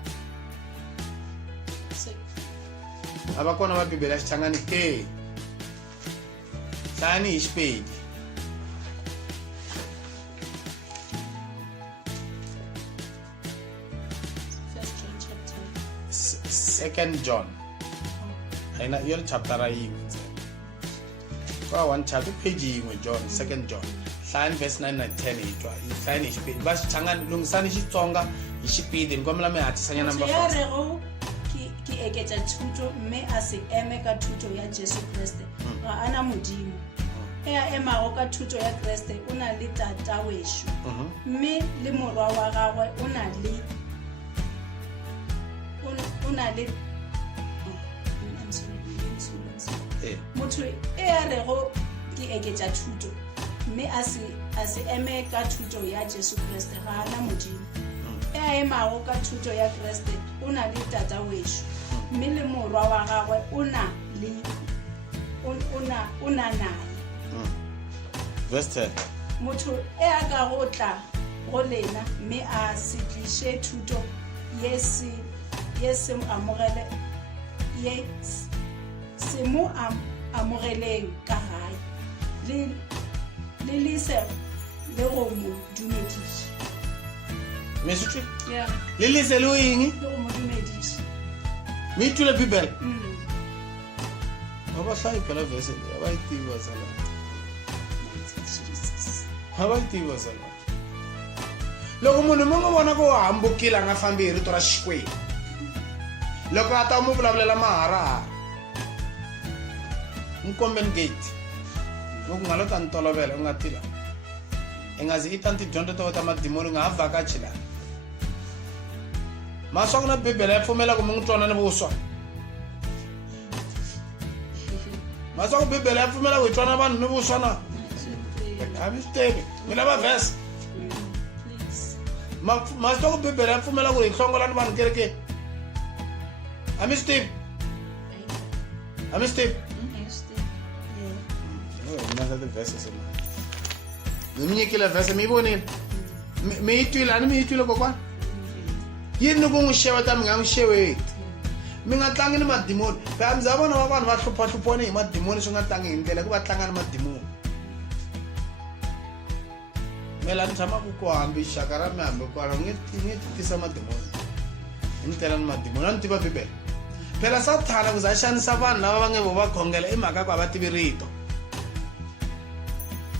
a va kona va bibele ya xichangani ke hlayani hi xipedi Second John ayina yo chapter yin'we ka one chapter page yin'we John Second John hlayani verse 9 na 10 hi twa hlayani hi xipedi va xichangani lungisani xitsonga hi xipedi ni kombela mi hatlisanya number 4 ke eketsa thuto mme a se eme ka thuto ya Jesu Kriste ga ana modimo e a emago ka thuto ya Kriste o na le tata wešo mme le morwa wa gagwe o na le motho e a rego ke eketsa thuto mme a se eme ka thuto ya Jesu Kriste ga ana modimo e a emago ka thuto ya Kriste o na le tata wešo mme le morwa wa gagwe o na naye verse 10 motho e a ka go tla go lena mme a se tliše thuto se mo amogeleng ka gae le lese le go mo dumediša mesutwe le lese le o eng le go mo dumediša me itule bibele a va hlayi phela vhese leyi a va yi tivi vazalwana Jesus. a va yi tivi vazalwana loko munhu mi n'wi vona ku hambukile a nga fambi hi rito ra Xikwembu loko a ta mu vulavulela maharahara n'wi kombeni gate loko nga lo ta ni tolovela u nga tila i nga zi i ta ni tidyondzo to ta madimoni u nga ha vhakachi laha maswa ku na bibele ya pfumela ku mi n'wi twana ni vuswa maswa ku bibele ya pfumela ku hi twana vanhu ni vuswa na a mi swi tivi mi lava vhese maswa ku bibele ya pfumela ku hi hlongola ni vanhu kerekeni a mi swi tivi a mi swi tivi mi mi nyikile vhese mi yi vonile mi yi twile a ni mi yi twile kokwana yini ku n'wi xeweta mi nga n'wi xeweti mi nga tlangi ni madimoni phela mi za vona va vanhu va hluphahluphiwane hi madimoni swi nga tlangi hi ndlela ku va tlanga ni madimoni mela ni tshamaku ku hambi xaka ra mi hambi kwala nge tisa madimoni hi ni tela ni madimoni a ni tiva bibele phela sathana ku za xanisa vanhu lava va nge vo va khongela i mhaka ku a va tivi rito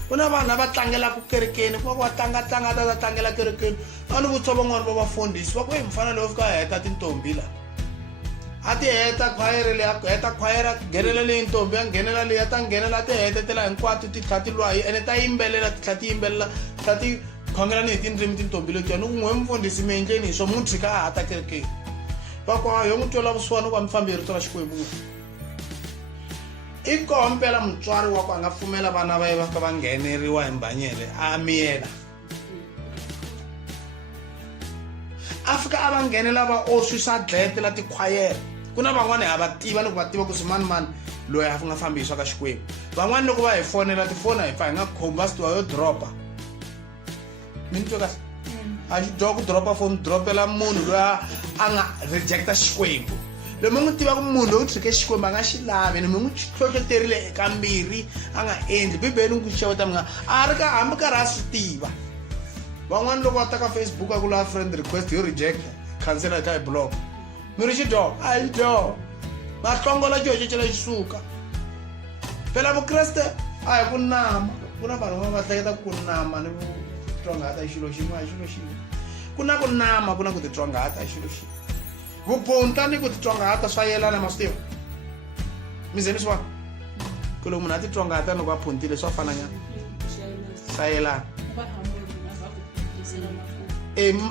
ku na vanhu lava tlangelaku kerekeni ku va ku va tlangatlanga ta tlangela kerekeni a ni vutisa van'wani va vafundhisi va ku hi mfana leyi fika a heta tintombi la a ti heta khwayere leyi a heta khwayere a nghenela leyi ntombi a nghenela leyi a ta nghenela a ti hetetela hinkwato ti tlha ti lwa hi ene ta yimbelela ti tlha ti yimbelela tlha ti khongela ni hi tindzimi tintombi letiya ni ku n'we mufundhisi mi endleni hi swo mu tshika a hata kerekeni va ku yo n'wi twela vusiwana ku a mi fambi hi rito ra Xikwembu i koho mpela mutswari wa ku a nga pfumela vana va ye va ka va ngheneriwa hi mbhanyele a miyela a fika a va nghenela va oswisa dletela tikhwayere ku na van'wani ha va tiva ni ku va tiva ku swimanimani loyi a nga fambi hi swa ka Xikwembu van'wani loko va hi fonela tifoni hi pfa hi nga khomba sitiwa yo dropa mi ni twe kahle a xi dyoha ku dropa foni dropela munhu loyi a nga rejecta Xikwembu loyi mi n'wi tiva ku munhu loyi u tshike Xikwembu a nga xi lavi ni mi n'wi hlohloterile eka mbirhi a nga endli bibele ni ku xeweta mi nga a ri ka hambi karhi a swi tiva van'wani loko va ta ka Facebook a ku lava friend request yo reject cancela ka hi block mi ri xidyoho a hi dyoho va hlongola xo xecela xi suka phela vukreste a hi ku nama ku na vanhu va hleketa ku nama ni titsongahata hi xilo xin'we a hi xilo xin'we ku na ku nama ku na ku titsongahata hi xilo xin'we vupunta ni ku titsongahata swa yelana ma swi tiva mi ze mi swi vona ku loko munhu a titsongahata loko a puntile swa fananyana swa yelana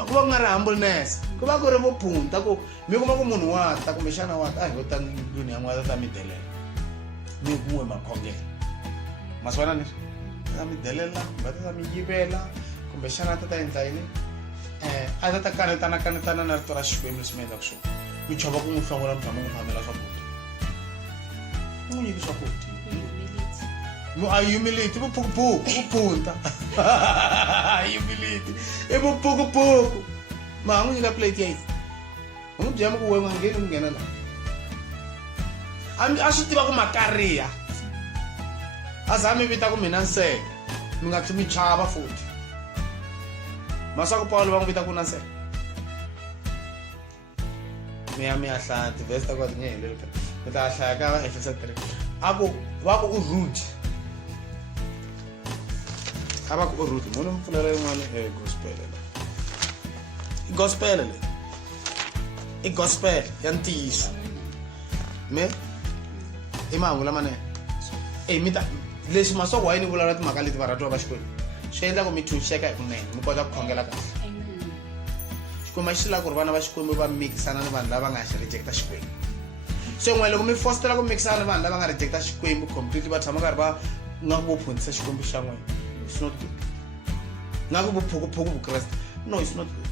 ku va ku nga ri humbleness ku va ku ri vupunta ku mi kuma ku munhu wa ta kumbexana wa ta hi ta ndlwini ya n'wana ta mi delela mi kuwe makhongela ma swi vona leswi ta mi delela kumbe ta mi yivela kumbexana ta endla yini a ta kanetana na rito ra Xikwembu leswi mi endlaka swona mi chava ku n'wi hlongola mi tshama n'wi phamela swakudya u n'wi nyiki swakudya a humility vupunta humility i vupukupuku ma ha n'wi nyika plate ya yini u n'wi byela ku we nga ngheni ku nghena laha a swi tiva ku makariha a za mi vita ku mina nsele mi nga tlhi mi chava futhi maswaku Paulo va n'wi vita ku na nsele mi ya hlaya tivhesi ta ku ti nge heleli phela mi ta hlaya ka va Efesa 3 a ku va ku u rude a va ku u rude munhu mi pfulela yin'wana gospel leyi i gospel ya ntiyiso me i mahungu lamanene mi ta leswi maswaku wa yini vulavula timhaka leti varhandziwa va Xikwembu swi endla ku mi ntshunxeka hi kunene mi kota ku khongela kahle Xikwembu a xi lava ku ri vana va Xikwembu va mikisana ni vanhu lava nga xi rejecta Xikwembu so n'we loko mi fostela ku mikisana ni vanhu lava nga rejecta Xikwembu completely va tshama karhi va nga ku vo phundzisa Xikwembu xa n'wina it's not good nga ku vuphukuphuku vukreste no it's not good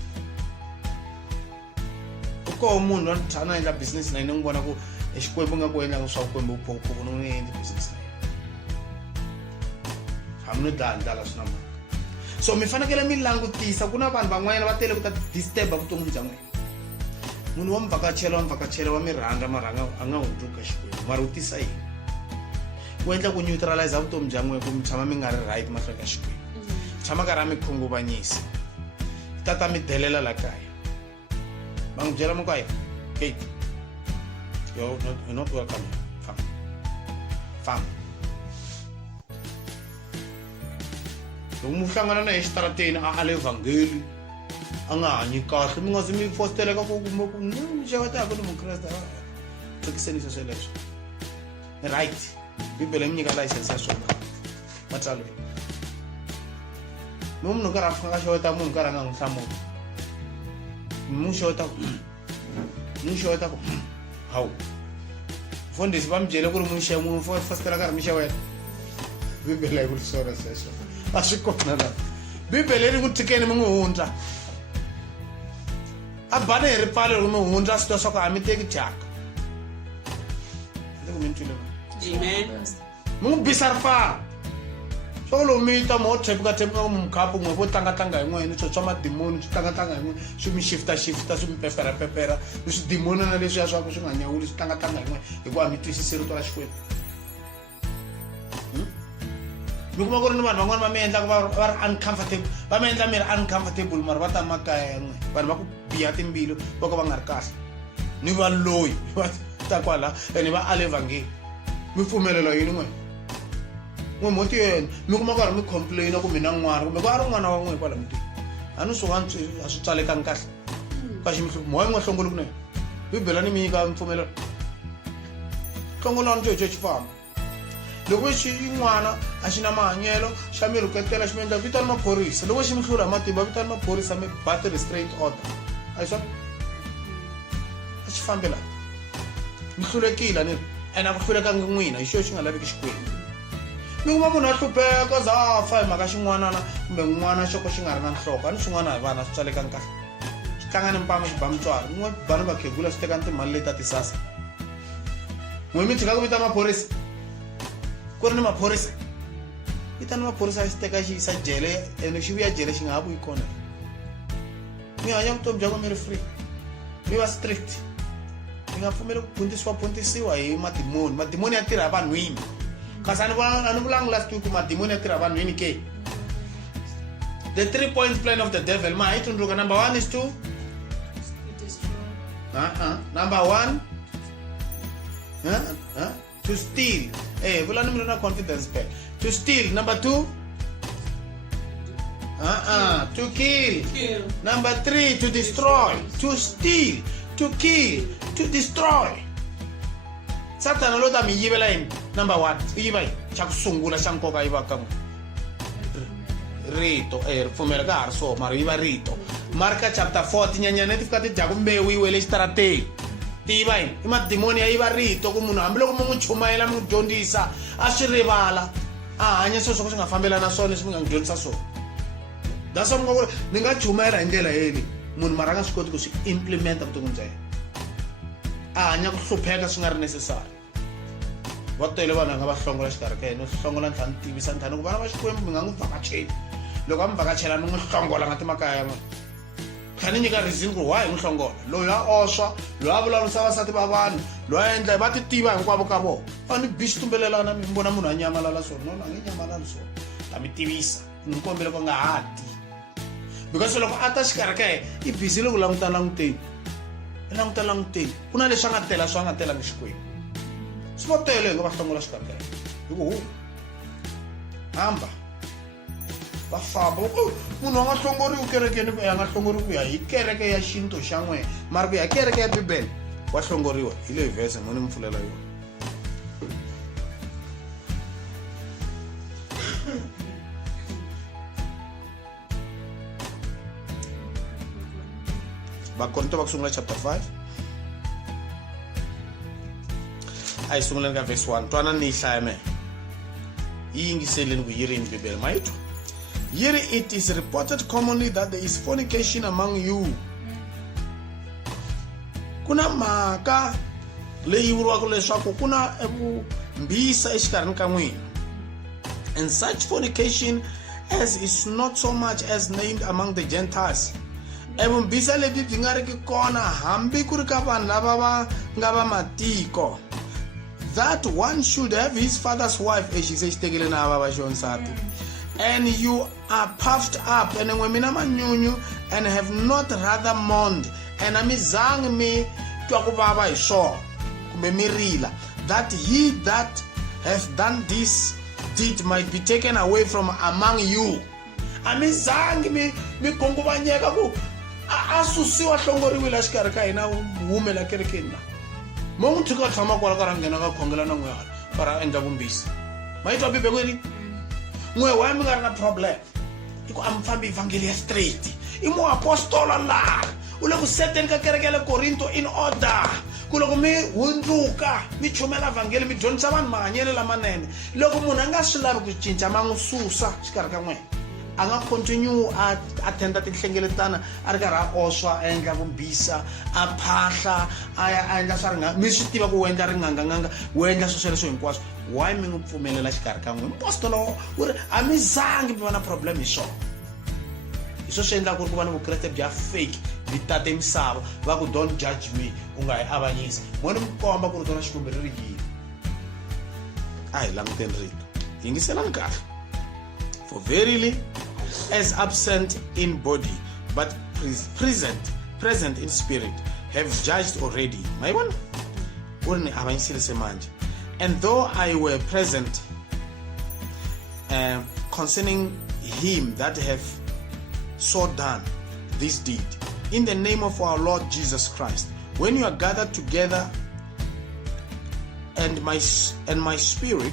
u koho munhu a tshama a endla business na yena n'wi vona ku Xikwembu nga ku endlaka swa Xikwembu vuphukuphuku ni n'wi endli business na yena hambi no dandlala swi na mhaka so mi fanekele mi langutisa ku na vanhu van'wanyana va tele ku ta disturba vutomi bya n'wina munhu wa mvhakachela wa mi rhandza maranga a nga hundzi ka Xikwembu mara u tisa yini ku endla ku neutralize vutomi bya n'wina ku mi tshama mi nga ri right mahlweni ka Xikwembu tshama karhi a mi khunguvanyisa tata mi delela la kaya va n'wi byela mukayi Kate you're not welcome famba loko mi hlangana na exitarateni a ale vhangeli a nga hanyi kahle mi nga zi mi fosteleka ku kuma ku xevetaka ni mukreste tshikiseni sweleswo right bibele mi nyika license ya swona matsalweni munhu karhi a fanga xeweta munhu karhi a nga n'wi hlamuli mu xeweta ku hawu mfundhisi va mi byele ku ri munhu fositela karhi mi xeweta bibele yi vuri swona sweswo a swi kona laha bibele ri ku tikeni mi n'wi hundza a bane hi ripfalo loko mi hundza swi twa swa ku a mi teki thyaka loko mi twile Amen. mi n'wi bisa ripfalo swa ku loko mi ta mo thepuka ku mukhapu n'we vo tlangatlanga hi n'wena swo swa madimoni swi tlangatlanga hi n'wena swi mi xifta swi mi pepera ni swidimoni na leswiya swa ku swi nga nyawuli swi tlangatlanga hi n'wena hikuva mi twisisi rito ra Xikwembu mi kuma ku ri ni vanhu van'wana va mi endlaka va ri uncomfortable va mi endla mi ri uncomfortable mara va ta makaya ya n'wina vanhu va ku biha timbilu vo ka va nga ri kahle ni va loyi va ta kwala ene va ale vhangeli mi pfumelela yini n'wina n'we mo tiyena mi kuma ku ri mi complaina ku mina n'wana kumbe ku a ri n'wana wa n'wina kwala mutini a ni swi a swi tswalekangi kahle ka moya n'we hlongoli kunene bibele ni mi nyika mpfumelelo hlongolani xo xi famba loko xi n'wana a xi na mahanyelo xa mi rhuketela xi mi endla vitana maphorisa loko xi mi hlula hi matimba vitana maphorisa mi bate restraint order a hi swa a xi fambela mi hlulekile ni ene a ku hlulekangi n'wina hi xo xi nga laveki Xikwembu mi kuma munhu a hlupheka za a fa hi mhaka xin'wanana kumbe n'wana xoko xi nga ri na nhloko a ni swin'wana hi vana swi tswalekangi kahle xi tlanga ni mpama xi ba mutswari n'we vana vakhegula swi tekani timali leti ta tisasa n'we mi tshika ku vita maphorisa ku ri ni maphorisa vitana maphorisa a xi teka xi yisa jele ene xi vuya jele xi nga ha vuyi kona mi hanya vutomi bya ku mi ri free mi va strict mi nga pfumeli ku puntisiwa hi madimoni ya tirha vanhwini kasi a ni vulangi last week ku madimoni ya tirha vanhwini ke the 3-point plan of the devil ma hi tsundzuka number 1 is to number 1 to steal vulani mi ri na confidence pair to steal number 2 to kill number 3 to destroy to steal to kill to destroy satana lo ta mi yivela yini number 1 i yiva yi xa ku sungula xa nkoka yi va ka n'we rito ripfumelo ka ha ri so mara yi va rito marka chapter 4 tinyanyani ti fika ti dyaku mbewu yi wele xitarateni tiva yini i madimoni ya yiva rito ku munhu hambiloko mi n'wi chumayela mi n'wi dyondzisa a swi rivala a hanya swilo swo ka swi nga fambelana swona leswi mi nga n'wi dyondzisa swona that's why ni nga chumayela hi ndlela yeli munhu mara a nga swi koti ku swi implementa vuton'wini bya yena a hanya ku hlupheka swi nga ri necessary va tele vanhu va nga va hlongola xikarhi ka yena no hlongola ntlha ni tivisa ntlhani ku vana va Xikwembu mi nga n'wi vhakacheli loko a mi vhakachela ni n'wi hlongola nga timakaya ya n'wina kha ni nyika reason ku why n'wi hlongola loyi a oswa loyi a vulavurisa vasati va vanhu loyi a endla va ti tiva hinkwavo ka vona a ni bi xitumbelelana mi vona munhu a nyamalala swona nona a nge nyamalali swona ta mi tivisa ni kombela ku nga hati because loko a ta xikarhi ka yena i busy loko languteni ku na leswi a nga tela swi a nga telangi Xikwembu swi va tele hi nga va hlongola xikarhi ka yena hi ku hamba va famba munhu a nga hlongoriwi kerekeni a nga hlongoriwi ku ya hi kereke ya xintu xa n'wena mara ku ya kereke ya bibele wa hlongoriwa hi leyi vhese mo ni mi pfulela yona Vakorinto va ku sungula chapter 5 a hi sunguleni ka verse 1 twanani ni yi hlaya mehe yi yingiseleni ku yi ri yini bibele ma yi twa yi ri it is reported commonly that there is fornication among you ku na mhaka leyi vuriwaka leswaku ku na vumbisa exikarhini ka n'wina and such fornication as is not so much as named among the Gentiles evumbisa lebyi byi nga riki kona hambi ku ri ka vanhu lava va nga va matiko that one should have his father's wife exi se xitekele na va xonsati and you are puffed up and n'we mina manyunyu and have not rather mourned and a mi zangi mi twa ku vava hi swona kumbe mi rila that he that have done this deed might be taken away from among you. Amizangi mi kongubanyeka ku asusiwa hlongoriwile xikarhi ka hina humela kerekeni na. Mo muthu ka tshama kwala ka rangena ka khongela na n'we hala para endla vumbisi. Ma yi twa Bibele kwini? N'we wa mi nga ri na problem. Iko amfambi evangelia straight. I mo apostola la. U le ku seteni ka kereke le Korinto in order. Ku loko mi hundzuka mi chumela evangeli mi dyondzisa vanhu mahanyelo lamanene. Loko munhu a nga swi lavi ku cinca ma n'wi susa xikarhi ka n'wina. A nga continue a attenda tinhlengeletana a ri karhi a oswa a endla vumbisa a phahla a endla swa ringanga mi swi tiva ku u endla ringanganganga u endla sweswo hinkwaswo. Why mi n'wi pfumelela xikarhi ka n'wina? Apostolo u ri a mi zangi mi va na problem hi swona. Hi swona swi endlaka ku ri ku va na vukreste bya fake byi tate misava va ku don't judge me u nga hi avanyisi. Mo ni mi komba ku ri tona xikwembu ri ri yini. A hi languteni rito yingiselani kahle. For verily, as absent in body, but present in spirit, have judged already. And though I were present concerning him that have so done this deed, in the name of our Lord Jesus Christ, when you are gathered together, and my spirit,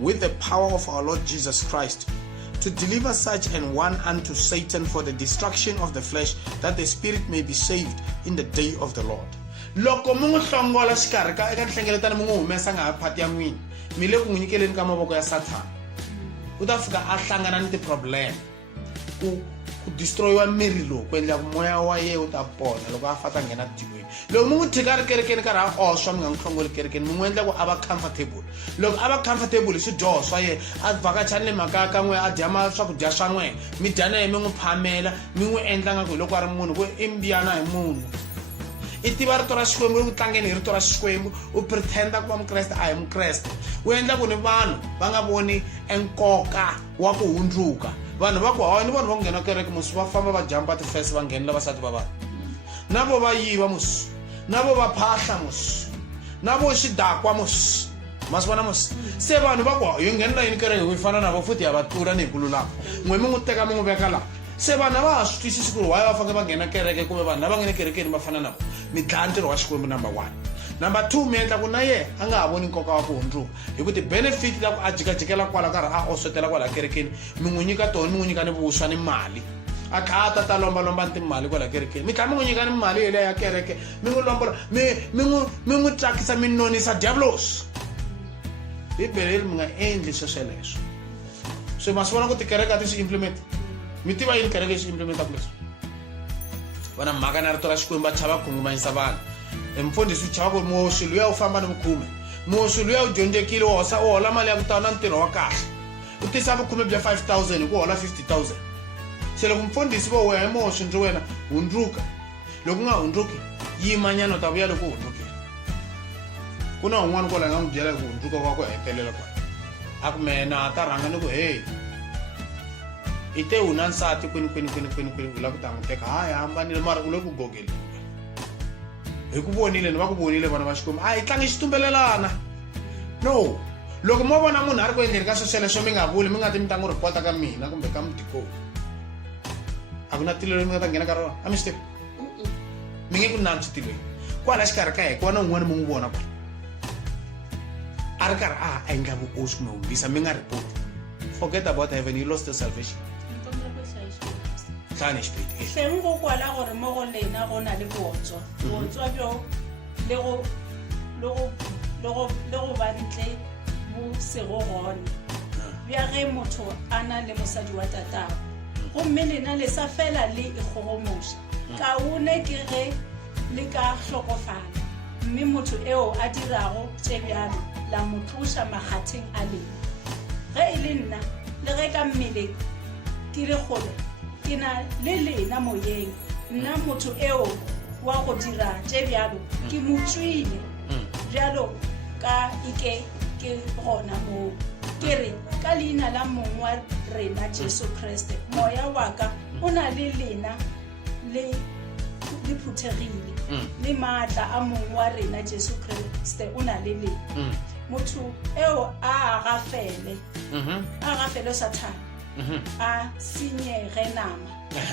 with the power of our Lord Jesus Christ, to deliver such an one unto Satan for the destruction of the flesh, that the spirit may be saved in the day of the Lord. Loko mungu hlongola xikarhi ka eka nhlengeletano mungu humesa nga phati ya n'wina mi le ku n'wi nyikeleni ka mavoko ya Sathana. U ta fika a hlangana ni ti-problem ku destroyiwa miri lowu ku endla ku moya wa ye u ta pona loko a fata nghena tikweni. Loko mi n'wi tshika ri kerekeni karhi a oswa mi nga n'wi hlongoli kerekeni mi n'wi endla ku a va comfortable. Loko a va comfortable hi swidyoho swa yena a vhakachani le makaya ka n'we a dya swakudya swa n'wena mi dya na ye mi n'wi phamela mi n'wi endla nga ku hi loko a ri munhu ku i mbiyana hi munhu. I tiva rito ra xikwembu u tlangeni hi rito ra xikwembu u pretenda ku va mukreste a hi mukreste. U endla ku ni vanhu va nga voni enkoka wa ku hundzuka. Vanhu va ku hawa ni vanhu va ku nghena kereke musi va famba va jampa tifese va nghenela vasati va vanhu. Na vo va yiva musi na vo va phahla musi na vo xidakwa musi ma swi vona musi. Se vanhu va ku hi nghenela yini kereke hi fana na vo futhi ha va tlula ni hi ku lulama n'we mi n'wi teka mi n'wi veka laha. Se vanhu va ha swi twisisi ku ri why va fanele va nghena kereke kumbe vanhu lava nghena kerekeni va fana na vo. Mi dlaya ntirho wa xikwembu number 1. Number 2 mi endla ku na ye a nga ha voni nkoka wa ku hundzuka hi ku ti-benefit ta ku a jikajikela kwala karhi a oswetela kwala kerekeni mi n'wi nyika tona mi n'wi nyika ni vuswa ni mali. A kha ta lombalomba timali kwala kerekeni mi tlhela mi n'wi nyika ni mali yeleyo ya kereke mi n'wi lombola mi n'wi tsakisa mi nonisa diablos. Bibele mi nga endli swesweleswo. So ma swi vona ku tikereke a ti swi implement. Mi tiva yini kereke swi implementa ku leswi? Vana mhaka na rito ra xikwembu a chava khungumanyisa vanhu. Mfundhisi u chava ku ri muhoxi luya u famba ni vukhume. Muhoxi luya u dyondzekile u hola mali ya ku tala na ntirho wa kahle. U tisa vukhume bya 5,000 hi ku hola 50,000. Se loko mfundhisi vo wehe muhoxi ndzi wena hundzuka. Loko u nga hundzuki yimanyana u ta vuya loko u hundzukile. Ku na un'wana kwala nga n'wi byela ku hundzuka kwa ku hetelela kwala. A ku mena ta rhanga ni ku hey ite una nsati kwini u lava ku ta n'wi teka hayi hambanile mara u le ku gogeli. Hi ku vonile ni va ku vonile vana va xikwembu a hi tlangi xitumbelelana. No loko mo vona munhu a ri ku endleni ka swesweleswo mi nga vuli mi nga ti mi ta n'wi report ka mina kumbe ka mutikoni a ku na tilo leri mi nga ta nghena ka rona a mi swi tivi mi nge ku nantswi tilweni kwala xikarhi ka hina ku va na un'wana mi n'wi vona kwala a ri karhi a endla vuosi kumbe vumbisa mi nga report. Forget about heaven, you lost your salvation. Hlane xipiti hleng go kwala gore mo go lena go na le botswa botswa bjo le go ba ntle bo sego gone bja ge motho a na le mosadi wa tatago gomme lena le sa fela le ikgogomoša kaone ke ge le ka hlokofala mme motho eo a dirago tše bjalo la mo tloša makgatheng a lena. Ge e le nna le ge ka mmele ke le kgolo ke na le lena moyeng nna motho eo wa go dira tše bjalo ke mo tswile bjalo ka ike ke gona moo ke re ka leina la mong wa rena Jesu Kriste moya wa ka o na le lena le phuthegile le maatla a mong wa rena Jesu Kriste o na le lena motho eo a gafele Satan a senyege nama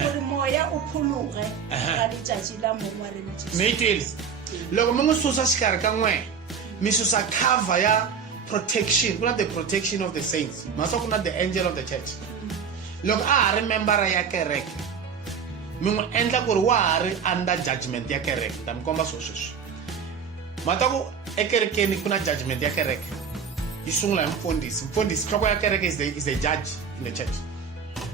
gore moya o phologe ka letšatši la mongwe rena Jesu. Me itwile loko mi n'wi susa xikarhi ka n'we mi susa cover ya protection ku na the protection of the saints maso ku na the angel of the church loko a ha ri membara ya kereke mi n'wi endla ku ri wa ha ri under judgment ya kereke ta mi komba sweswi mata ku ekerekeni ku na judgment ya kereke yi sungula hi mfundhisi nhloko ya kereke is the judge in the church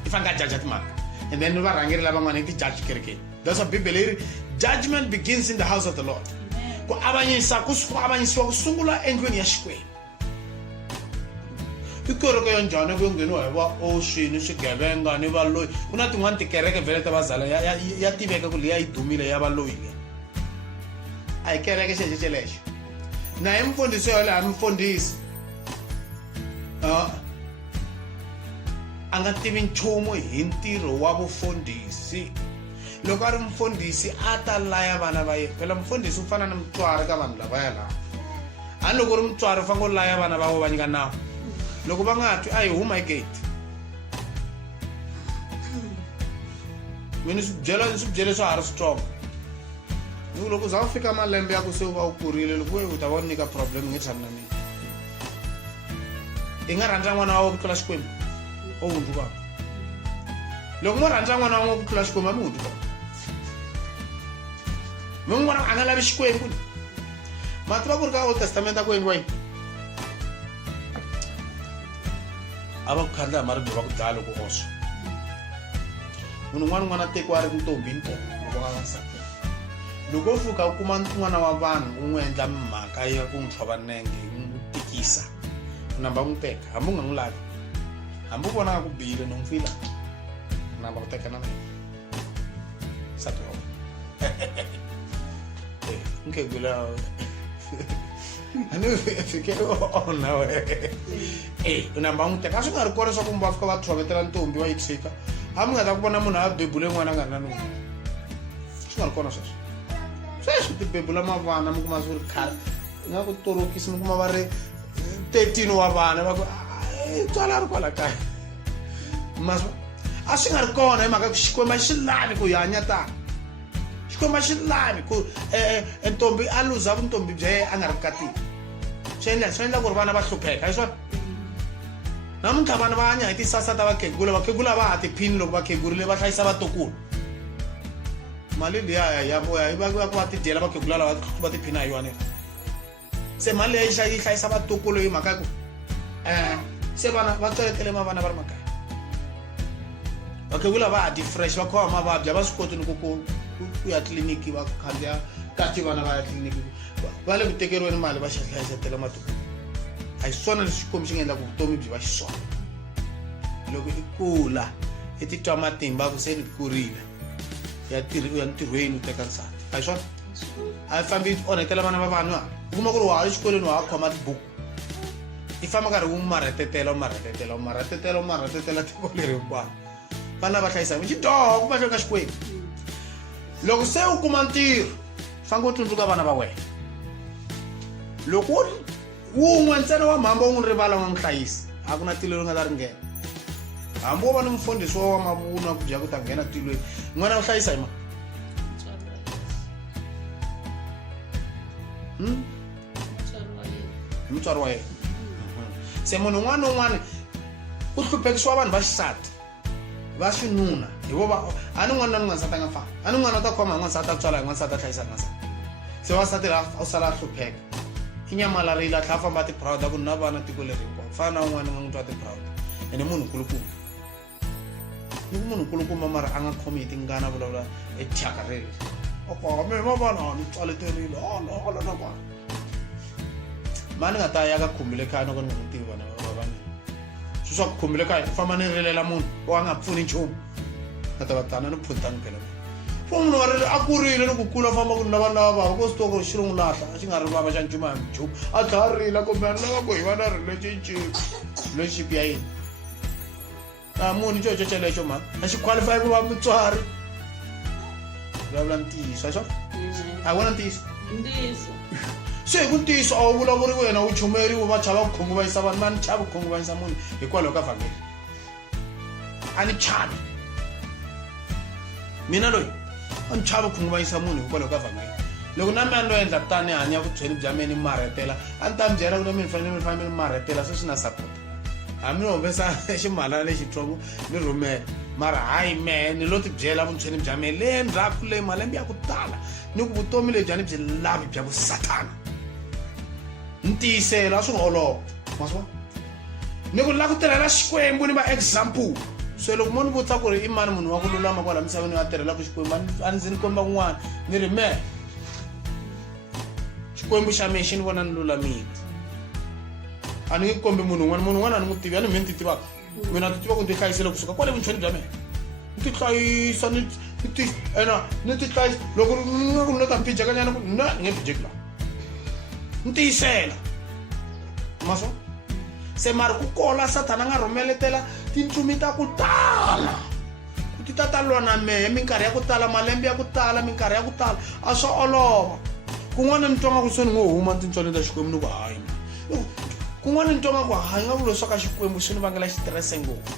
i fanele a jaja timhaka and then varhangeri lavan'wana i ti-judge kerekeni that's what bibele yi ri judgment begins in the house of the Lord ku avanyisiwa ku sungula endlwini ya Xikwembu i kereke ya njhani ku yo ngheniwa hi vaoswini swigevenga ni valoyi ku na tin'wana tikereke vhele ta vazala ya tiveka ku leya yi dumile ya valoyi leyi a hi kereke xexexe lexo na hi mfundhisi yo leha mfundhisi a nga tivi nchumu hi ntirho wa vufundhisi loko a ri mfundhisi a ta laya vana va yena phela mfundhisi u fana na mutswari ka vanhu lavaya laha hani loko u ri mutswari u fanele u laya vana va vo va nyika nawu loko va nga twi a hi huma hi gate mina swi byele swa ha ri strong loko u za u fika malembe ya ku se u va u kurile loko u ta va u nyika problem nge tshami na mina i nga rhandza n'wana wa wena ku tlula Xikwembu o hundzukaka loko mo rhandza n'wana wa n'we ku tlula Xikwembu a mi hundzukaka mi n'wi vona a nga lavi Xikwembu ma tiva ku ri ka Old Testament a ku endliwa yini a va ku khandla hi maribye va ku dlaya loko oswa munhu un'wana a tekiwa a ri ntombi loko a wansati loko u fika u kuma n'wana wa vanhu u n'wi endla mhaka ya ku n'wi tlhova nenge u n'wi tikisa namba n'wi teka hambi u nga n'wi lavi hambi u vona nga ku bihile no n'wi fila namba ku teka na mina nsati wa wena nkegula a ni fike ona we u namba n'wi teka a swi nga ri kona swa ku mi va fika va tlhovetela ntombi wa yi tshika hambi nga ta ku vona munhu a bebule n'wana a nga ri na nuna swi nga ri kona sweswo sweswi ti bebula mavana mi kuma swi ri khale nga ku torokisi mi kuma va ri 13 wa vana va ku tswala ri kwala kaya a swi nga ri kona hi mhaka ku Xikwembu a xi lavi ku hi hanya tani Xikwembu a xi lavi ku ntombi a luza vutombi bya yena a nga ri katini swi endla ku ri vana va hlupheka hi swona namuntlha vana va hanya hi tisasa ta vakhegula va ha tiphini loko vakhegurile va hlayisa vatukulu mali liya ya va ku va ti dyela vakhegula lava va tiphina hi yona se mali leyi yi hlayisa vatukulu hi mhaka ku se vana va tseletele mavana va ri makaya vakhegula va ha ti fresh va khoma mavabyi a va swi koti ni ku ya tliliniki va khandziya kati vana va ya tliliniki va le ku tekeriweni mali va hlayisetela matukulu a hi swona leswi Xikwembu xi nga endla ku vutomi byi va xiswona loko i kula i titwa matimba ku se ni kurile ya ntirhweni u teka nsati a hi swona a yi fambi onhetela vana va vanhu u kuma ku ri wa ha ri xikolweni wa ha khoma tibuku i famba karhi u marhetetela tiko leri hinkwaro vana va hlayisa xidyoho ku mahlweni ka Xikwembu loko se u kuma ntirho fanele u tsundzuka vana va wena loko wun'we ntsena wa mhamba u n'wi rivala u nga n'wi hlayisi a ku na tilo leri nga ta ri nghena hambi wo va ni mufundhisi wa mavunwa ku bya ku ta nghena tilweni n'wana u hlayisa hi mutswari wa yena se munhu un'wana na un'wana ku hluphekisiwa vanhu va xisati va xinuna hi vo a ni n'wana na n'wansati a nga fani a ni n'wana u ta khoma hi n'wansati a tswala hi n'wansati a hlayisa hi n'wansati se wasati la u sala a hlupheka i nyamalarile a tlha a famba ti-proud a ku na vana tiko leri hinkwawo fana na un'wana nga n'wi twa ti-proud ene munhu nkulukumba ni ku munhu nkulukumba mara a nga khomi hi tingana vulavula ethyaka reri me ma vana ni tswaleterile na vana mani nga ta ya ka khumbile kaya noko ni nga n'wi tivi vana va vanina swi swa ku khumbile kaya ku famba ni rilela munhu o a nga pfuni nchumu nga ta va tana ni phutani phela fo munhu wa rile a kurile ni ku kula famba ku na vana lava vava ko swi toko xi ri n'wi lahla a xi nga ri vava xa ncuma hi nchumu a tlha a rila kumbe a ni lava ku hi va na relationship ya yini a munhu xo xelexo mani a xi qualify ku va mutswari vulavula ntiyiso a swona a vona ntiyiso se hi ku ntiyiso a wu vulavuri wena wu chumeriwa va chava ku khunguvanyisa vanhu va ni chava ku khunguvanyisa munhu hikwalaho ka vhangeli a ni chavi mina loyi a ni chava ku khunguvanyisa munhu hikwalaho ka vhangeli loko na mina no endla tani hanya vuthweni bya mina ni marhetela a ni ta mi byela ku na mina fanele ni marhetela se swi na support hambi ni humesa ximalana lexitsongo ni rhumela mara hayi mehe ni lo ti byela vuthweni bya mina le ndzhaku leyi malembe ya ku tala ni ku vutomi lebyi a ni byi lavi bya ku satana ni tiyisela a swi nga olova ma swi vona ni ku lava ku tirhela xikwembu ni va example so loko mo ni vutisa ku ri i mani munhu wa ku lulama kwala misaveni a tirhelaka xikwembu a ndzi ni komba kun'wana ni ri mehe xikwembu xa mehe xi ni vona ni lulamile a ni nge kombi munhu un'wana a ni n'wi tivi a ni mi ni ti tivaka mina ti tiva ku ni ti hlayisele kusuka kwale vuntshweni bya mina ni ti hlayisa ni ti hlayisa loko ni ta mpijekanyana ku na ni nge pijeki laha ni tiyisela maso se mari ku kola satana a nga rhumeletela tintsumi ta ku tala ku ti ta lwa na mehe minkarhi ya ku tala malembe ya ku tala minkarhi ya ku tala a swa olova kun'wana ni twanga ku se ni ngo huma tintswani ta xikwembu ni ku hayi kun'wana ni twanga ku hayi nga vula leswaku xikwembu swi ni vangela xitirese ngopfu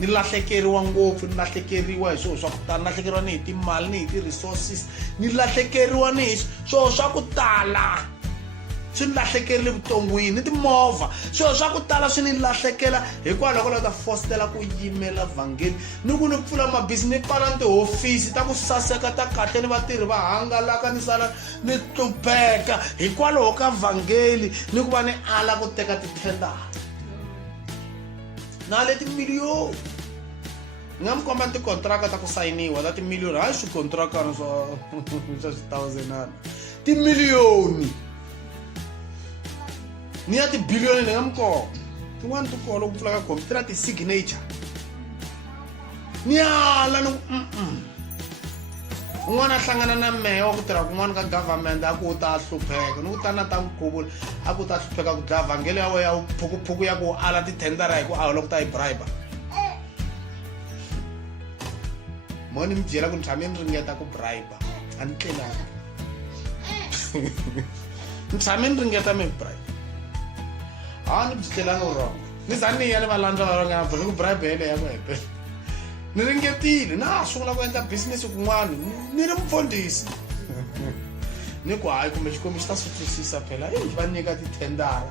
ni lahlekeriwa ngopfu ni lahlekeriwa hi swilo swa ku tala ni lahlekeriwa ni hi timali ni hi ti-resources ni lahlekeriwa ni hi swilo swa ku tala swi ni lahlekerile vuton'wini ni timovha swilo swa ku tala swi ni lahlekela hikwalaho ko lava ta fositela ku yimela vhangeli ni ku ni pfula mabizinesi ni pfala ni tihofisi ta ku saseka ta kahle ni vatirhi va hangalaka ni sala ni hlupheka hikwalaho ka vhangeli ni ku va ni ala ku teka tithendara na le timiliyoni ni nga mi komba ni tikontraka ta ku sayiniwa ta timiliyoni hayi swikontrakana swa 1000 timiliyoni ni ya tibiliyoni ni nga mi komba tin'wana ti kona loko ku pfula ka khompyuta na ti-signature ni ala ni un'wana a hlangana na mehe wa ku tirha kun'wana ka government a ku u ta hlupheka ni ku tana ta nkuvula a ku ta hlupheka ku dlaya vhangeli ya we ya phukuphuku ya ku ala tithendara hi ku a loko ta yi bribe mo ni mi byela ku ni tshame ni ringeta ku bribe a ni tlelanga ni tshame ni ringeta mi bribe a ni byi tlelanga wrong ni za ni ya ni va landza va nga ni ku bribe hele ya ku hepela ni ringetile na sungula ku endla business kun'wana ni ri mufundhisi ni ku hayi kumbe xikwembu xi ta swi twisisa phela va nyika tithendara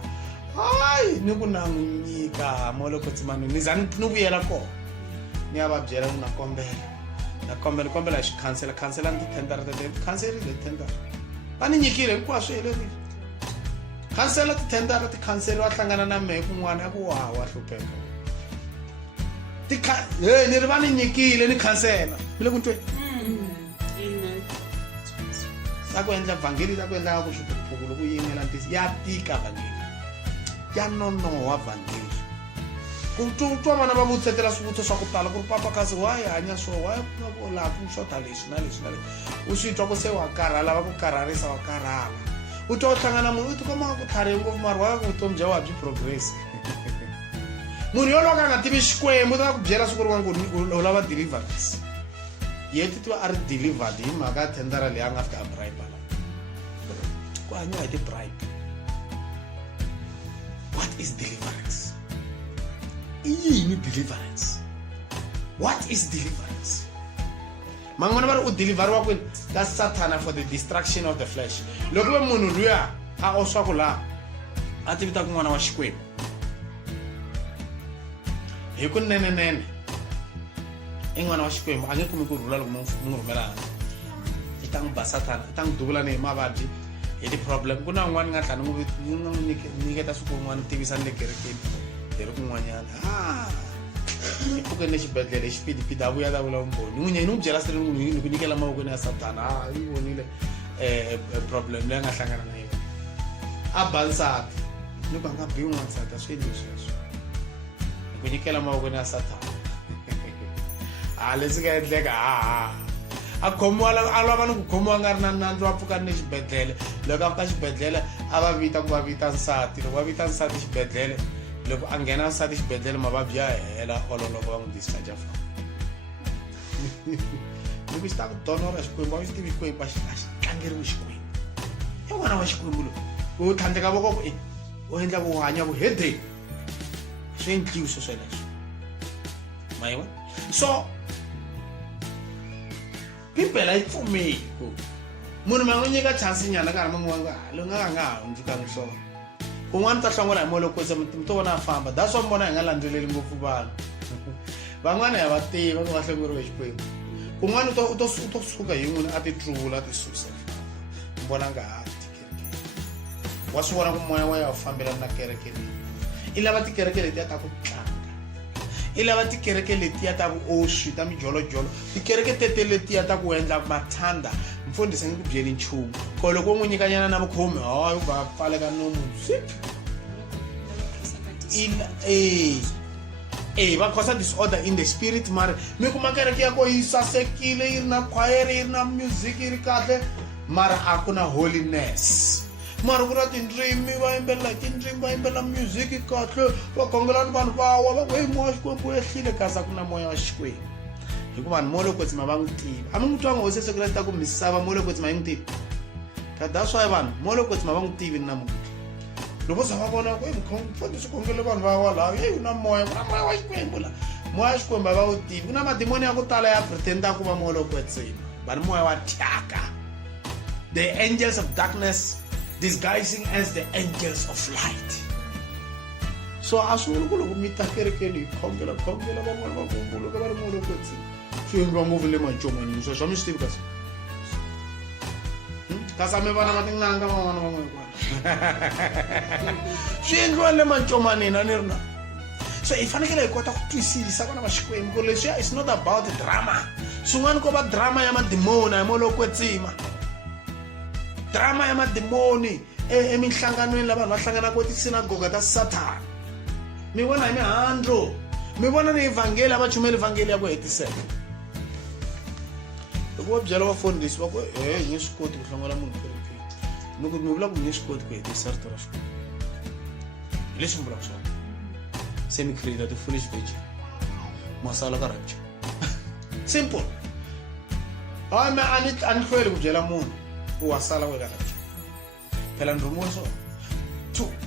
hayi ni ku na n'wi nyika moloko tsimani ni za ni vuyela kona ni ya va byela ku na kombela hi xikhansela ni tithendara tikhanserile tithendara va ni nyikile hinkwaswo helerile khansela tithendara tikhanseli va hlangana na mehe kun'wana ya ku wa hlupheka ni ri va ni nyikile ni khansela mi le ku ntweni ta ku endla vhangeli ta ku endlaka ku swiphuku loko yimela ntisi ya tika vhangeli ya nonoha vhangeli ku twa vana va vutsetela swivutiso swa ku tala ku ri papa kasi wa yi hanya so wa laha ku xota leswi na leswi na leswi u swi twa ku se wa karhala va ku karharisa wa karhala u twa u hlangana munhu u tikoma ku tlharihe ngopfu mari wa ku vutomi bya wa byi progress munhu yolowo ka nga tivi xikwembu u ta ku byela siku rin'wana ku u lava deliverance yeti tiva a ri delivered hi mhaka ya thendara leyi a nga fika a bribe la ku hanyiwa hi ti-bribe what is deliverance i yini deliverance what is deliverance man'wana va ri u deliveriwa kwini ka satana for the destruction of the flesh loko ve munhu luya a oswaku laha a ti vita ku n'wana wa xikwembu hi ku nenenene i n'wana wa xikwembu a nge kumi ku rhula loko mu n'wi rhumela i ta n'wi ba satana i ta n'wi duvula ni hi mavabyi hi ti-problem ku na un'wana nga tlhela ni n'wi nyiketa siku rin'wana tivisa ni le kerekeni hi ri kun'wanyana i pfukeni le xibedhlele xipidipidi a vuya ta vula vumbhoni ni n'wi byela siri ni ku nyikela mavokweni ya satana yi vonile problem leyi a nga hlangana na yona a ba nsati ni ku a nga biwi n'wansati a swi endli sweswo ni ku nyikela mavokweni ya satana leswi nga endleka a khomiwa a lava ni ku khomiwa nga ri na nandzu wa pfuka ni le xibedhlele loko a fika xibedhlele a va vita ku va vita nsati loko va vita nsati xibedhlele loko a nghena nsati xibedhlele mavabyi ya hela ololoko va n'wi discharge fa loko xi ta ku donora xikwembu a xi tivi xikwembu a xi tlangeriwi xikwembu n'wana wa Xikwembu loyi u tlhandleka voko ku u endla ku hanya vuhedeni swi endliwi sweleswo ma yi vona so Bibele yi pfumeli ku munhu ma n'wi nyika chance nyana nkarhi mun'wana loyi nga hundzukangi swona kun'wana ta hlongola hi molokwetsi mi to vona a famba that's why mi vona hi nga landzeleli ngopfu vanhu van'wana ya va tiva ku va hlongoriwe hi Xikwembu kun'wana u to suka hi n'wini a ti tlula a ti susa mi vona nga ha tikerekeni wa swi vona ku moya wa ya u fambelana na kereke leyi i lava tikereke letiya ta ku tlanga i lava tikereke letiya ta vuoswi ta mijolojolo tikereke tete letiya ta ku endla mathanda mfundhisi ngi ku byeli nchumu ko loko u n'wi nyikanyana na vukhomi hayi u va pfaleka nomu va causa disorder in the spirit mara mi kuma kereke yako yi sasekile yi ri na choir yi ri na music yi ri kahle mara a ku na holiness mara ku na tindzimi va yimbelela tindzimi va yimbelela music kahle va khongelana vanhu va wa va ku hey moya wa Xikwembu ehlile kasi a ku na moya wa Xikwembu hikuva vanhu molokwetsi ma va n'wi tiva a mi n'wi twanga Hosi Yesu Kreste ku misava molokwetsi ma yi n'wi tivi that's why vanhu molokwetsi ma va n'wi tivi namuntlha loko za va vona ku mfundhisi khongele vanhu va walawo u na moya ku na moya wa Xikwembu la moya wa Xikwembu a va wu tivi ku na madimoni ya ku tala ya pretenda ku va molokwetsini vanhu moya wa thyaka the angels of darkness disguising as the angels of light so a swi vuli ku loko mi ta kerekeni hi khongela van'wana va kumbuluka va ri molokwetsini swi endliwa ngopfu le mancomanini sweswo a mi swi tivi kasi a mi vana va tin'anga van'wana van'wana swi endliwa le mancomanini a ni ri na so hi fanekele hi kota ku twisisa vana va Xikwembu ku leswiya it's not about drama swin'wana ko va drama ya madimoni a hi molokwetsima drama ya madimoni emihlanganweni la vanhu va hlanganaka tisinagoga ta Satan mi vona hi mihandlo mi vona ni evangeli a va chumeli evangeli ya ku hetiseka loko va byela vafundhisi va ku hi nge swi koti ku hlongola munhu kerekeni loko mi vula ku mi nge swi koti ku hetisa rito ra Xikwembu hi leswi mi vulaka swona se mi create the foolish virgin masala ka rapture simple hayi a ni hlweli ku byela munhu u wasala we ka rapture phela ni rhumiwe swona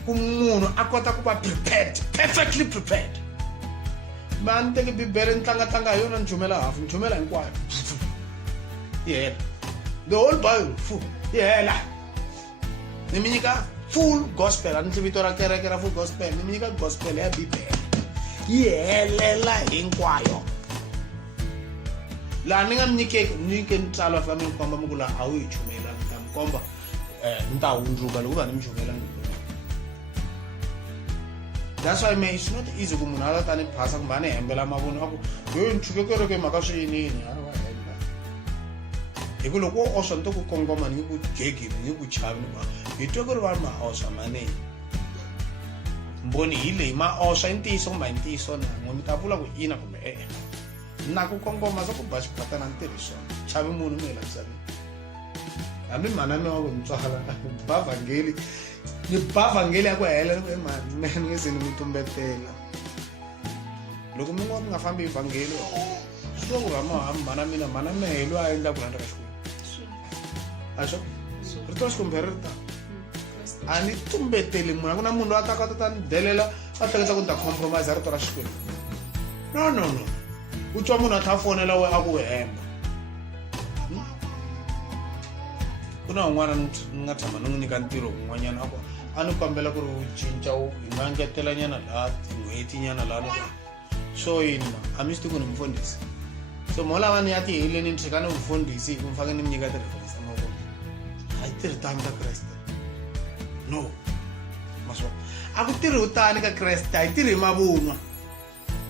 ku munhu a kota ku va prepared perfectly prepared ma ni teke Bibele ni tlanga hi yona ni chumela hafu ni chumela hinkwayo yi hela the whole Bible yi hela ni mi nyika full gospel a ni tli vito ra kereke ra full gospel ni mi nyika gospel ya Bibele yi helela hinkwayo laha ni nga mi nyike ntsalo fa mi komba mi ku la a wu yi chumela ni ta mi komba ni ta hundzuka loko va ni mi chumela that's why man it's not easy ku munhu ala tani phasa kumbe a ni hembela mavunwa aku yo Ntshuxeko kereke mhaka swi yinini a ri va hemba hi ku loko o oswa ni to ku kongoma ni nge ku jegi ni nge ku chavi hi twe ku ri vanhu ma oswa mane mboni hi leyi ma oswa i ntiyiso kumbe hi ntiyiso na n'we mi ta vula ku ina kumbe na ku kongoma za ku ba xikhwatana ni tirhi swona chavi munhu mi hela misaveni hambi manani wa ku ntswala bavhangeli ni bavhangeli ya ku hela ni ku ni nge se ni mi tumbetela loko mi nga fambi hi vhangeli swi va ku va mana mina mana mehelo a endla ku rhandza ka Xikwembu a swo rito ra Xikwembu ri ta a ni tumbeteli munhu a ku na munhu loyi a taka ta ni delela a hleketa ku ni ta compromise rito ra Xikwembu no u twa munhu a tlha fonela we a ku hemba ku na un'wana ni nga tshama ni n'wi nyika ntirho un'wanyana a ku a ni kombela ku ri u cinca hi nga ngetelanyana laha n'hwetinyana laha loko so yini a mi swi tivi ku ni mfundhisi so mo lava ni ya ti heleni ni tshika ni mfundhisi ku mi fake ni mi nyika ti-reference ta mavunwa a yi tirhi tani ka Kreste no maswo a ku tirhi tani ka Kreste a yi tirhi hi mavunwa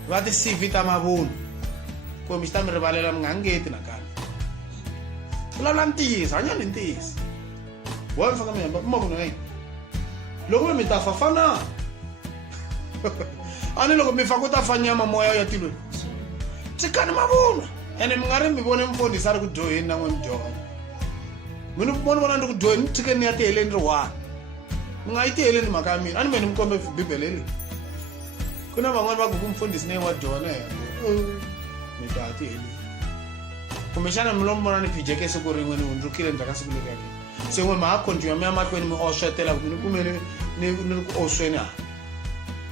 va ti-CV ta mavunwa kumbe xi ta mi rivalela mi nga ngeti nakambe vulavula ntiyiso hanya ni ntiyiso wa mi faka mi hemba mavunwa ya yini loko mi ta fafana a ni loko mi faka u ta fa nyama moya ya tilweni tshikani mavunwa ene mi nga ri mi vone mfundhisi a ri ku dyoheni na n'we mi dyoha mi ni vona ni ku dyoheni ni tshikeni ni ya tiheleni ri one mi nga yi tiheleni mhaka ya mina a ni me ni mi kombe Bibele leyi ku na van'wani va ku mfundhisi ne wa dyoha na mi ta tiheleni kumbexana mi lo mi vona ni phijeke siku rin'we ni hundzukile ndzhaku ka siku leri se n'we ma continue mi ya mahlweni mi oswetela ku ni kume ni ku osweni ha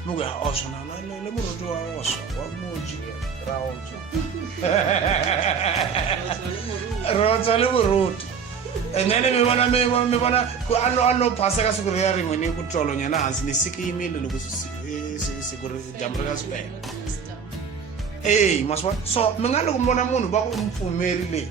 mi ku ya oswa na le muruti wa oswa wa moji ra oswa rotsa le muruti and then mi vona ku ano phasa ka siku ya rin'we ni ku tolonyana hansi ni sikiyimile loko siku ri dyambu ri nga swi pela maswa so mi nga loko mi vona munhu va ku mupfumeri leyi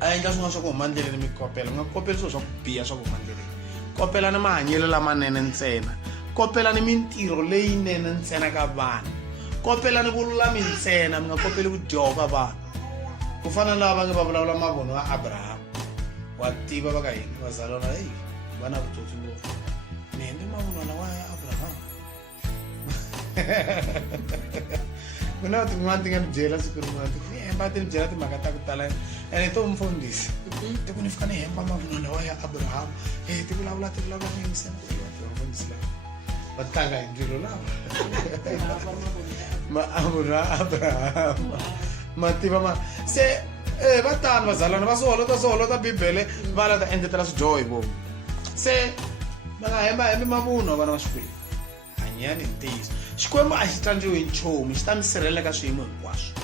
a endla swin'wana swa ku huma ndleleni mi kopela mi nga kopeli swilo swa ku biha swa ku huma ndleleni kopelani mahanyelo lamanene ntsena kopelani mintirho leyinene ntsena ka vanhu kopelani vululami ntsena mi nga kopeli vudyoho ka vanhu ku fana na lava va nge va vulavula mavunwa ya Abraham wa tiva va ka hina vazalwana va na vutsotsi ngopfu ni hembe mavunwa lawa ya Abraham ku na tin'wana ti nga ni byela siku rin'wana ni hemba ti ni byela timhaka ta ku tala ene to mfundhisi ti ku ni fika ni hemba mavunwa lawa ya Abraham ti vulavula yingisela vafundhisi lava va tlanga hi ndzilo lava mavunwa ya Abraham mativa ma se va tani vazalwana va swiholota bibele va la ta endletela swidyoho hi vomu se va nga hembi mavunwa vana va xikwembu hanyani hi ntiyiso xikwembu a xi tlangiwi hi nchumu xi ta mi sirhelela ka swiyimo hinkwaswo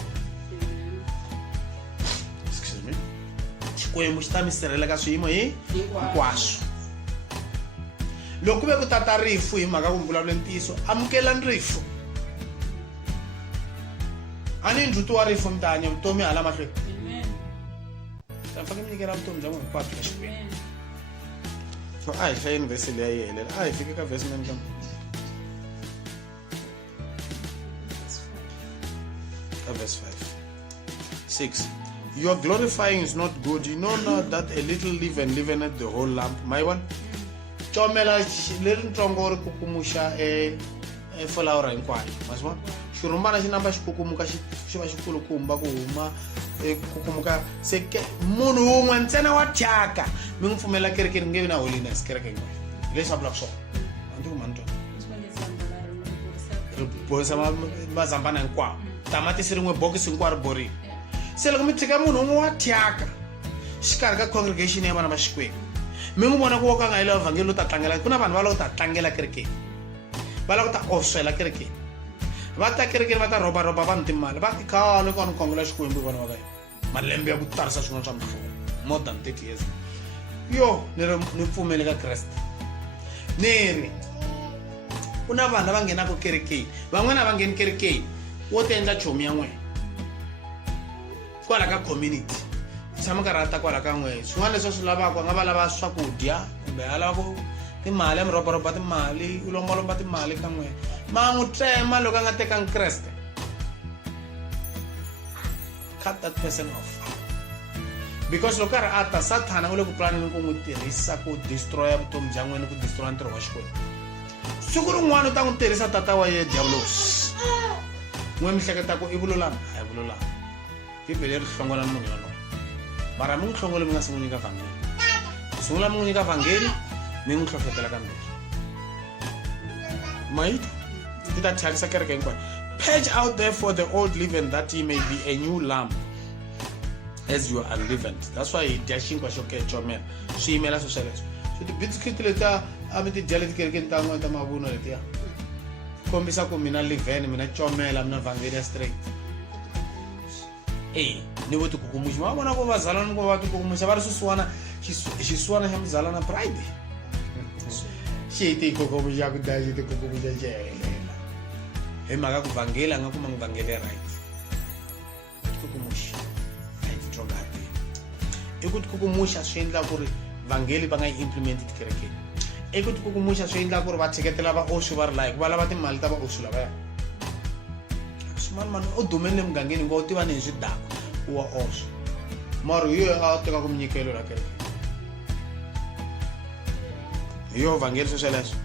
excuse me xikwembu xi ta mi sirhelela ka swiyimo hinkwaswo loko ku ve ku tata rifu hi mhaka ku mi vulavule ntiyiso amukelani rifu a ni ndzuti wa rifu mi ta hanya vutomi hala mahlweni ta fanele mi nyikela vutomi bya n'wina hinkwabyo ka xikwembu so a hi hlayeni vhesi leyi yi helela a hi fike ka vhesi nani ka verse 5 6 your glorifying is not good you know not that a little leaveneth the whole lump my one comela leri ntsongo ri kukumuxa fulawura hinkwayo masivona xirumbana xi namba xi kukumuka xi va xikulukumba ku huma kukumuka se munhu wun'we ntsena wa thyaka mi n'wi pfumela kerekeni nge vi na holiness kereke hinkwayo hi leswi a vulaka swona a ndzi ku mani tona ri borisa mazambana hinkwawo tamatisi rin'we bokisi hinkwawo ri borile se loko mi tshika munhu wun'we wa thyaka xikarhi ka congregation ya vana va xikwembu mi n'wi vona ku wo ka nga yile vhangeli lo ta tlangela ku na vanhu va lava ku ta tlangela kerekeni va lava ku ta oswela kerekeni va ta kerekeni va ta roba vanhu timali va ti khale kona khongela xikwembu vana va ka hina malembe ya ku tarisa swin'wana swa mihlovo more than 30 years yo ni pfumeli ka kreste ni ri ku na vanhu lava nghenaka kerekeni van'wana va ngheni kerekeni wo ti endla chomi ya n'wena kwala ka community tshama ka rata kwala ka n'wena swin'wana leswi swi lavaka nga va lava swakudya kumbe a lava ku timali mi roba timali u lombalomba timali ka n'wena ma n'wi tsema loko a nga tekangi kreste cut that person off because loko a ri a ta sathana u le ku pulaneni ku n'wi tirhisa ku destroya vutomi bya n'wena ku destroya ntirho wa xikwembu siku rin'wana u ta n'wi tirhisa tata wa ye diabolos n'we mi hleketa ku i vululami a hi vululami bibele ri hlongola munhu yolowo mara mi n'wi hlongole mi nga se n'wi nyika vhangeli ku sungula mi n'wi nyika vhangeli mi n'wi hlohlotela kambirhi maita ti ta thyakisa kereke hinkwayo purge out therefore the old leaven that ye may be a new lamb as you are unleavened that's why hi dya xinkwa xo comela swi yimela swo sweleswo so tibiscuit letiya a mi ti dya leti kerekeni ta n'wina ta mavunwa letiya kombisa ku mina livhen mina comela mina vhangeli ya straight ni vo tikukumuxi ma vona ku vazalana ku va tikukumuxa va ri xisuwana xa muzalana pride xi tikukumuxa ku da xi tikukumuxa xi helela hi mhaka ku vhangeli a nga kumangi vhangeli right tikukumuxa a hi titsongati i ku tikukumuxa swi endla ku ri vhangeli va nga yi implement tikerekeni i ku tikukumuxa swi endla ku ri va tsheketela vaoswi va ri laha ku va lava timali ta vaoswi lavaya swin'wana mani u dumeni le mugangeni ngo u tiva ni hi swidako u wa oswi mara hi yo a teka ku minyikelo la kereke hi yo vhangeli swo sweleswo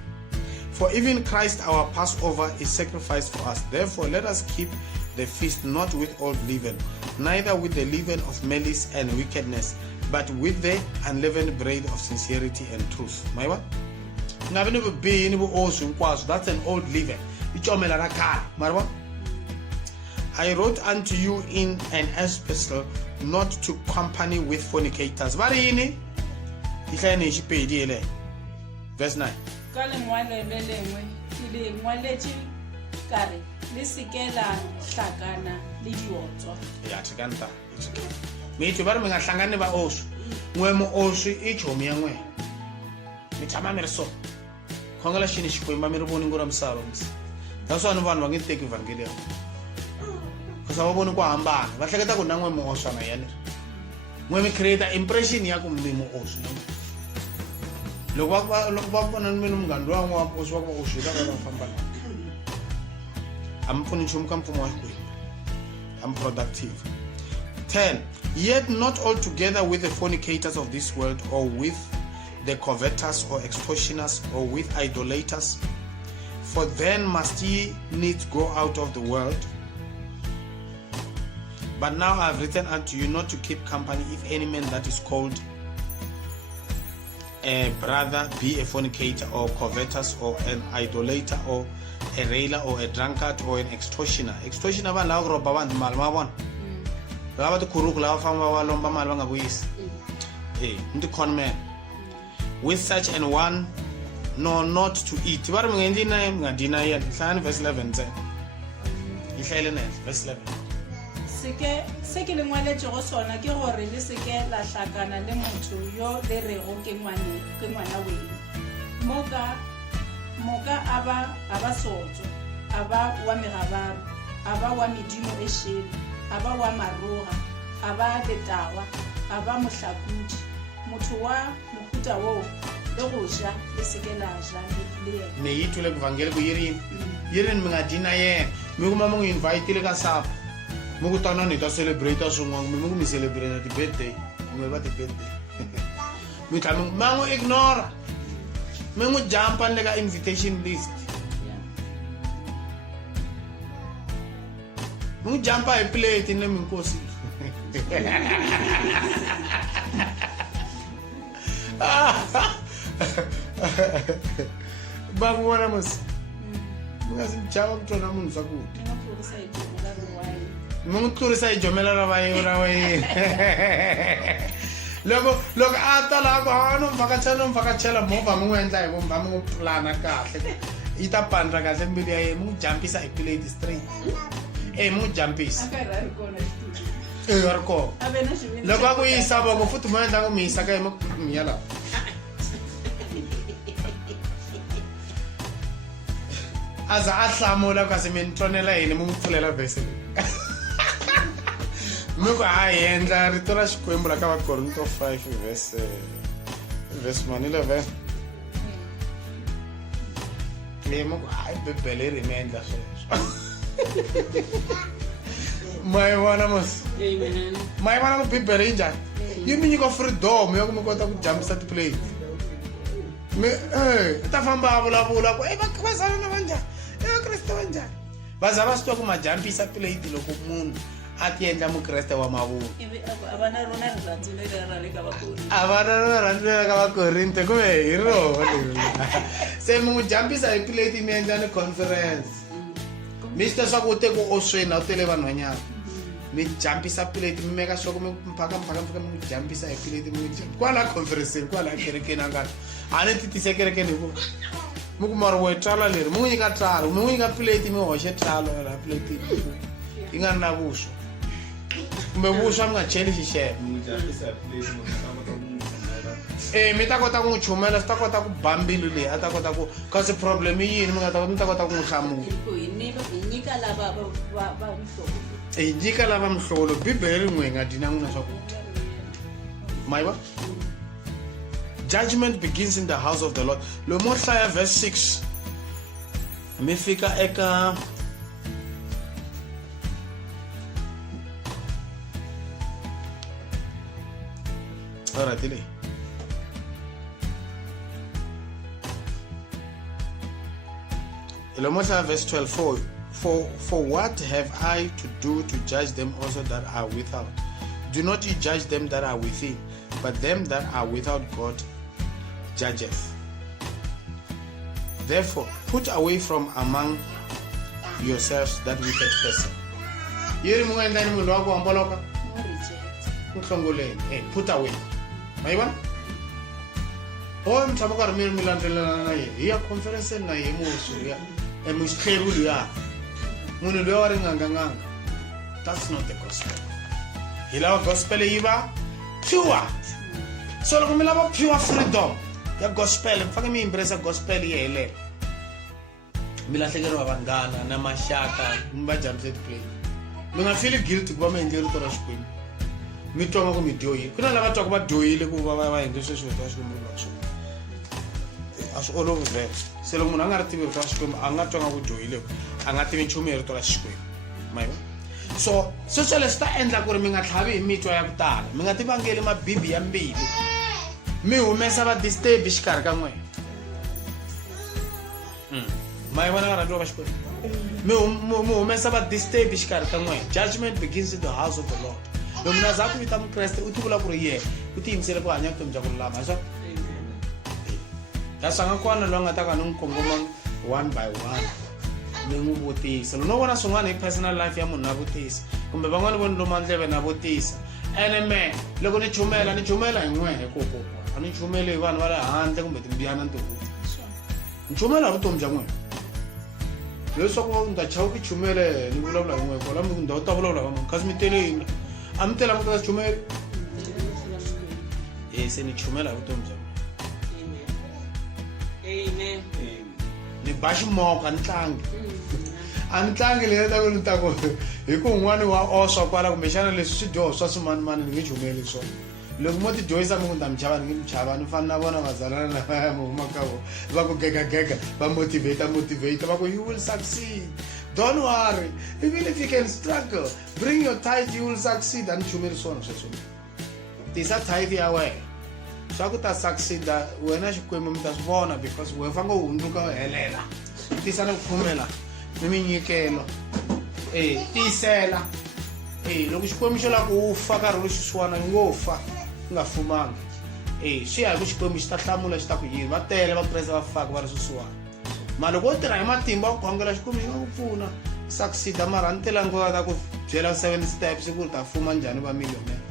for even Christ our Passover is sacrificed for us therefore let us keep the feast not with old leaven neither with the leaven of malice and wickedness but with the unleavened bread of sincerity and truth my what nga vi ni vubihi ni vuoswi hinkwaswo that's an old leaven i comela ra khale mara what I wrote unto you in an epistle not to company with fornicators. Va ri yini? e hlaya ne xipedi ele verse 9 ka lengwalo le lengwe ke le ngwaletše ka re le se ke la hlakana le diotswa ya thikanta mitho ba re mi nga hlangani va oswi n'we muoswi i chomi ya n'wena mi tshama mi ri so khongela xini xikwembu mi ri voni ngo ra misava misi naswona vanhu va nge teki vhangeli kusa va voni ku hambana va hleketa ku na n'we muoswi nga yani n'we mi create impression ya ku mi muoswi loko va vona ni mina munghana lowa n'we wa oswi va ku oswi va famba a mi pfuni nchumu ka mfumo wa xikwembu I'm productive. 10. Yet not altogether with the fornicators of this world, or with the covetous, or extortioners, or with idolaters. For then must ye needs go out of the world. But now I have written unto you not to keep company if any man that is called a brother be a fornicator, or covetous, or an idolater, or a railer, or a drunkard, or an extortioner. Extortioner van la roba van mal ma bon. Lava to kuruk lava fama wa lomba mal nga buis. Into con man. With such an one, no, not to eat. Bar mga hindi na mga dinayan. Saan verse 11 say. Ihlele verse 11. se ke lengwaletše go sona ke gore le se ke la hlakana le motho yo le rego ke ngwana wena moka a ba sotso a ba wa megabaro a ba wa medimo e šele a ba wa maroga a ba letawa a ba mohlakodi motho wa mohuta woo le go ja le se ke la ja le yena ne yithule kuvangeli ku yirini mi nga dina yena mi kuma mo invite le ka sapa mo ku tana ni ta celebrate swin'wana mi ku mi celebrate ti birthday mi ba ti birthday mi tla mango ignore mi ngu jump le ka invitation list mi jump a plate ne mi nkosi ba ngwana mos nga si chava kutona munhu swakudya mungu tlurisa hi jomela ra vayi loko a ta laha ku no mvakachela movha mi n'wi endla hi vomba mi n'wi plana kahle yi ta pandra kahle mbilu ya yena mi n'wi jumpisa hi plate straight mi n'wi jumpisa a ri kona loko a ku yisa voko futhi mo endla ku mi yisa ka hi mi ya laha a za a hlamula kasi mi ni twanela yini mi n'wi pfulela vhese leyi mi ku hayi endla rito ra xikwembu ra ka vakorinto 5 verse 11 mi ku hayi bibele ri mi endla sweswo ma yi vona mos ma yi vona ku bibele yi njhani yi mi nyika freedom ya ku mi kota ku jumpisa tiplate mi ta famba a vulavula ku vasala na va njhani vakreste va njhani va za va swi twa ku ma jumpisa plate loko munhu a ti endla mukreste wa mavunwa a va na rona rirhandzu leri ka vakorinte kuve hi rona se mi n'wi jumpisa hi plate mi endla ni conference mi swi ta swa ku u te ku osweni a u tele vanhwanyana mi jumpisa plate mi meka sure ku mi mphaka mi n'wi jumpisa hi plate mi kwala conferenceni kwala kerekeni a ngati a ni titise kerekeni hi ku mi kuma ri we twala leri mi n'wi nyika twalo mi n'wi nyika plate mi hoxe twalo la plate yi nga ri na vuswa kumbe vuswa mi nga cheli xixevo mi ta kota ku n'wi chumela swi ta kota ku ba mbilu leyi a ta kota ku kasi problem yi yini mi ta kota ku n'wi hlamula hi nyika lava mihlohlo bibele rin'we hi nga dyi na n'wina swakudya ma yi va judgment begins in the house of the Lord lomu mo hlaya verse 6 mi fika eka alright leyi lomu mo hlaya verse 12 for what have I to do to judge them also that are without? Do not you judge them that are within, but them that are without God judgeth. Therefore, put away from among yourselves that wicked person. Yiri muenda ni munhu wa ku homboloka. Put away. Maiva? o mtshama ka re mi landzelelana na yena hi ya conference na yena musu ya emushikheru luya munhu luya wa ringanganganga. That's not the gospel. Hi lava gospel yi va pure. So loko mi lava pure freedom ya gospel mi fanele mi embrace gospel yi helela. Mi lahlekeriwa vanghana na maxaka mi va jamiseti play. Mi nga feel guilty ku va mi endle rito ra Xikwembu. Mi twa ku mi dyohile. Ku na lava twaka va dyohile ku va endle sweswo swa Xikwembu va swona. A swi olovi vhele. Se loko munhu a nga ri tivi rito ra Xikwembu a nga twanga ku dyohile a nga tivi nchumu hi rito ra Xikwembu. Ma yi vona? So sweswo leswi ta endla ku ri mi nga tlhavi hi mitwa ya ku tala. Mi nga tivangeli mabibi ya mbilu. Mi humesa va disturb xikarhi ka n'wina. Ma yi vona varhandziwa va Xikwembu? Mi humesa va disturb xikarhi ka n'wina. Judgment begins in the house of the Lord. Loko munhu a za ku vita mukreste u tivula ku ri yena u tiyimisele ku hanya vutomi bya ku lulama hi swona. That's why ngakwana lo nga ta ka ni n'wi kongoma one by one ni n'wi vutisa. Loko no vona swin'wana hi personal life ya munhu na vutisa kumbe van'wani vo ni loma ndleve na vutisa. Ene me loko ni chumela hi n'wehe kokokwa a ni chumeli hi vanhu va le handle kumbe timbiyana ni tihuta. Ni chumela hi vutomi bya n'wina leswaku ni ta chava ku chumele ni vulavula hi n'wehe kola mi ndhawu ta vulavula va n'wina kasi mi tele yini a mi tela mi ka chumeli se ni chumela hi vutomi bya n'wina. Amen. Ni ba ximoka ni tlangi a ni tlangi leyi ta ku ni ta ku hi ku un'wana wa oswa kwala kumbexana leswi swi dyoho swa swimanimani ni nge chumeli swona. Loko mo ti dyohisa mi ku ni ta mi chava ni nge mi chava ni fana na vona vazalana lavaya mi huma ka vona va ku gegagega va motivate va ku you will succeed, don't worry, even if you can struggle bring your tithe, you will succeed. A ni chumeli swona sweswo. Tisa tithe ya wena swa ku ta succeeda wena Xikwembu mi ta swi vona because we fanele u hundzuka u helela. Tisa ni ku khomela ni minyikelo tiyisela loko Xikwembu xo lava ku u fa karhi u xiswiwana ni ngo fa u nga fumanga. Swi ya hi ku Xikwembu xi ta hlamula xi ta ku yini. Va tele vakreste va faka va ri swisiwana mara loko u tirha hi matimba u khongela Xikwembu xi nga ku pfuna succeeda. Mara a ni telangi ta ku byela 7 steps ku ri ta fuma njhani va millionaire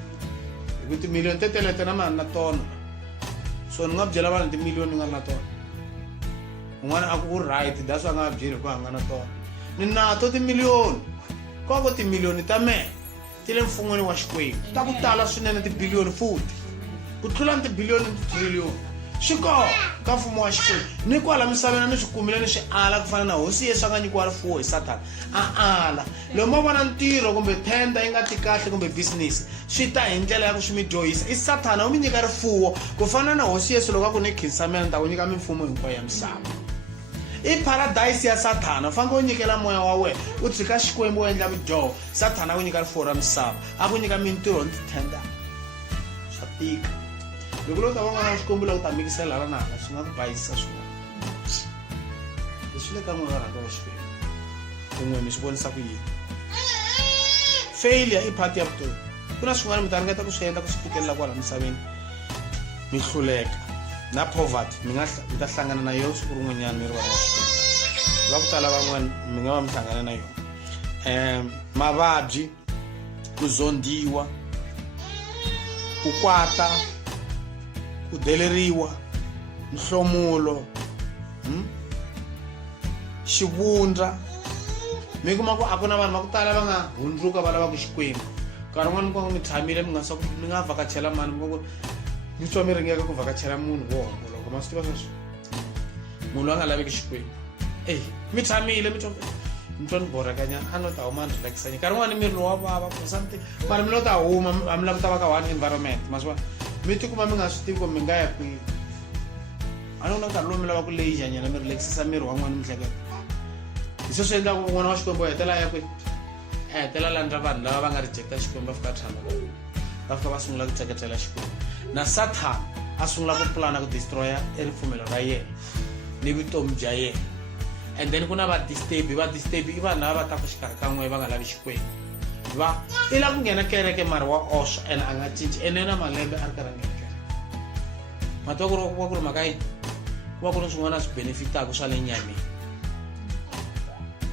hi ku timiliyoni tetelete na mani na tona. So ni nga byela vanhu timiliyoni ni nga na tona un'wana a ku right that's why a nga byeli ku a nga na tona ni nato timiliyoni koko timiliyoni ta mehe ti le mfungweni wa Xikwembu ta ku tala swinene tibiliyoni futhi ku tlula ni tibiliyoni ni titriliyoni swi koho ka mfumo wa Xikwembu. Ni kwala misaveni ni swi kumile ni swi ala ku fana na hosi Yesu a nga nyikiwa rifuwo hi Satana a ala. Loko mo vona ntirho kumbe tenda yi nga ti kahle kumbe business swi ta hi ndlela ya ku swi mi dyohisa i Satana u mi nyika rifuwo ku fana na hosi Yesu loko a ku ni khinsamela ni ta ku nyika mimfumo hinkwayo ya misava. I paradise ya Satana u fanele u nyikela moya wa wena u tshika Xikwembu u endla vudyoho. Satana a ku nyika rifuwo ra misava a ku nyika mintirho ni titenda swa tika. Loko lo ta va n'wana wa Xikwembu la u ta mikisela la nala swi nga ku bayisa swin'wana. Leswi le ka n'wina varhandziwa va Xikwembu un'we mi swi vonisa ku yini. Failure i part ya vutomi. Ku na swin'wana mi ta ringeta ku swi endla ku swi fikelela kwala misaveni mi hluleka na poverty mi ta hlangana na yona siku rin'wanyana mi ri vana va Xikwembu. Va ku tala van'wana mi nga va mi hlangana na yona mavabyi, ku zondiwa, ku kwata, ku deleriwa, nhlomulo, xivundza. Mi kuma ku a ku na vanhu va ku tala va nga hundzuka va lava ku Xikwembu. Nkarhi wun'wana mi mi tshamile mi nga vhakachela mani mi twa mi ringeka ku vhakachela munhu wo homboloka ma swi tiva sweswo munhu a nga laveki Xikwembu. Mi tshamile mi twa ni borhekanyana a no ta huma ni relaxanya nkarhi wun'wana miri lowu wa vava for something mara mi lo ta huma a mi lava ku ta va ka one environment ma swi vona mi tikuma mi nga swi tivi ku mi nga ya kwihi. A ni ku na nkarhi lowu mi lava ku leyixanyana mi relaxisa miri wa n'wana mihleketo. Hi sweswo endlaku n'wana wa Xikwembu hetela ya kwihi a hetela landza vanhu lava va nga rejecta Xikwembu va fika tshama va fika va sungula ku tseketela Xikwembu. Na Satana a sungula ku pulana ku destroya ripfumelo ra yena ni vutomi bya yena. And then ku na va disturb i vanhu lava va taka xikarhi ka n'we va nga lavi Xikwembu. I lava ku nghena kereke mara wa oswa and a nga cinci ene na malembe a ri karhi a nghena kereke. Matwa ku va ku ri mhaka yini ku va ku ri swin'wana swi benefitaka swa le nyameni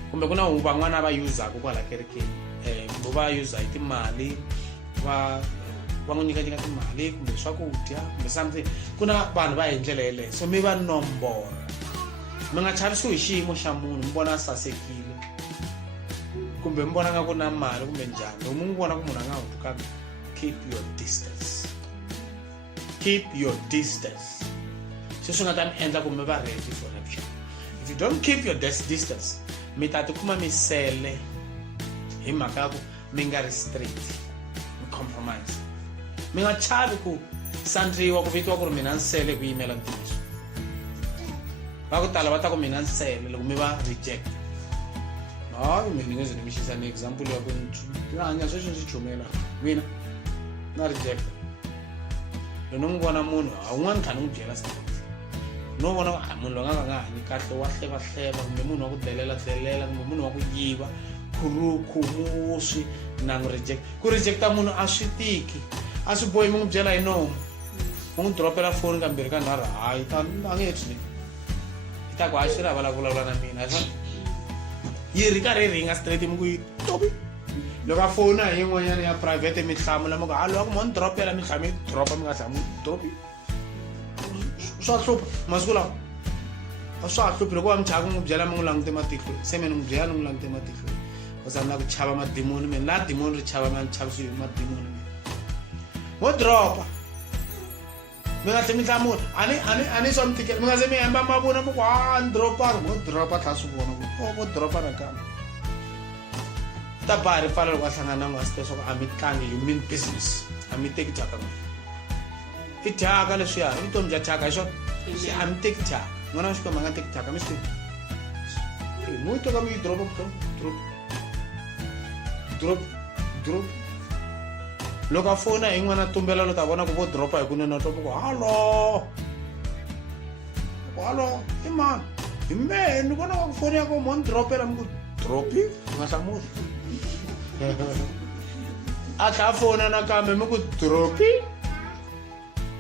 kumbe ku na van'wana va yuzaka kwala kerekeni kumbe va yuza hi timali va va n'wi nyika timali kumbe swakudya kumbe something ku na vanhu va hi ndlela yeleyo so mi va nombora mi nga chavisiwi hi xiyimo xa munhu mi vona a sasekile kumbe mi vona nga ku na mali kumbe njhani loko mi n'wi vona ku munhu a nga hundzukanga keep your distance sweswi nga ta mi endla ku mi va ready for rapture. If you don't keep your distance mi ta tikuma mi sele hi mhaka ya ku mi nga ri straight mi compromise mi nga chavi ku sandriwa ku vitiwa ku ri mina nsele ku yimela ntiyiso va ku tala va ta ku mina nsele loko mi va reject hayi mi ni nge mi xisa ni example ya ku hanya sweswi ndzi chumela mina na reject loko n'wi vona munhu a wun'wana tlhela ni n'wi byela straight no vona munhu loyi nga hanyi kahle wa hleva kumbe munhu wa ku delela kumbe munhu wa ku yiva khumusi na n'wi reject ku rejecta munhu a swi tiki a swi bohi mi n'wi byela hi nomu mi n'wi dropela foni kambirhi ka nharhu hayi a nge twi i ta ku a swi ri a vulavula na mina yi ri karhi yi ringa straight mi ku yi topi loko a fona hi yin'wanyana ya private mi hlamula mi ku hallo ku mo ni dropela mi tlhela mi dropa mi nga hlamuli dropi swa hlupha masiku lawa a swa ha hluphi loko va mi chava ku n'wi byela mi n'wi langute matihlo se mi ni n'wi byela ni n'wi langute matihlo kuza na ku chava madimoni mina na dimoni ri chava ma ni chavisiwi hi madimoni mina mo dropa mi nga tlhe mi hlamula a ni swa mi tikela mi nga se mi hemba mavona mi ku ni dropa mo dropa tlha swi vona ku mo dropa nakambe ta ba ri pfala loko a hlangana na n'wasite swa ku a mi tlangi you mean business a mi teki thyaka n'wina i thyaka leswiya i vutomi bya thyaka hi swona a mi teki thyaka n'wana wa xikwembu a nga teki thyaka mi swi tivi mo yi toka mi yi dropa drop loko a fona hi n'wana tumbela lo ta vona ku vo dropa hi kunene twa ku hallo i mani hi mehe ni vona ku foni ya ku mo ni dropela mi ku dropi nga hlamuli a tlha a fona nakambe mi ku dropi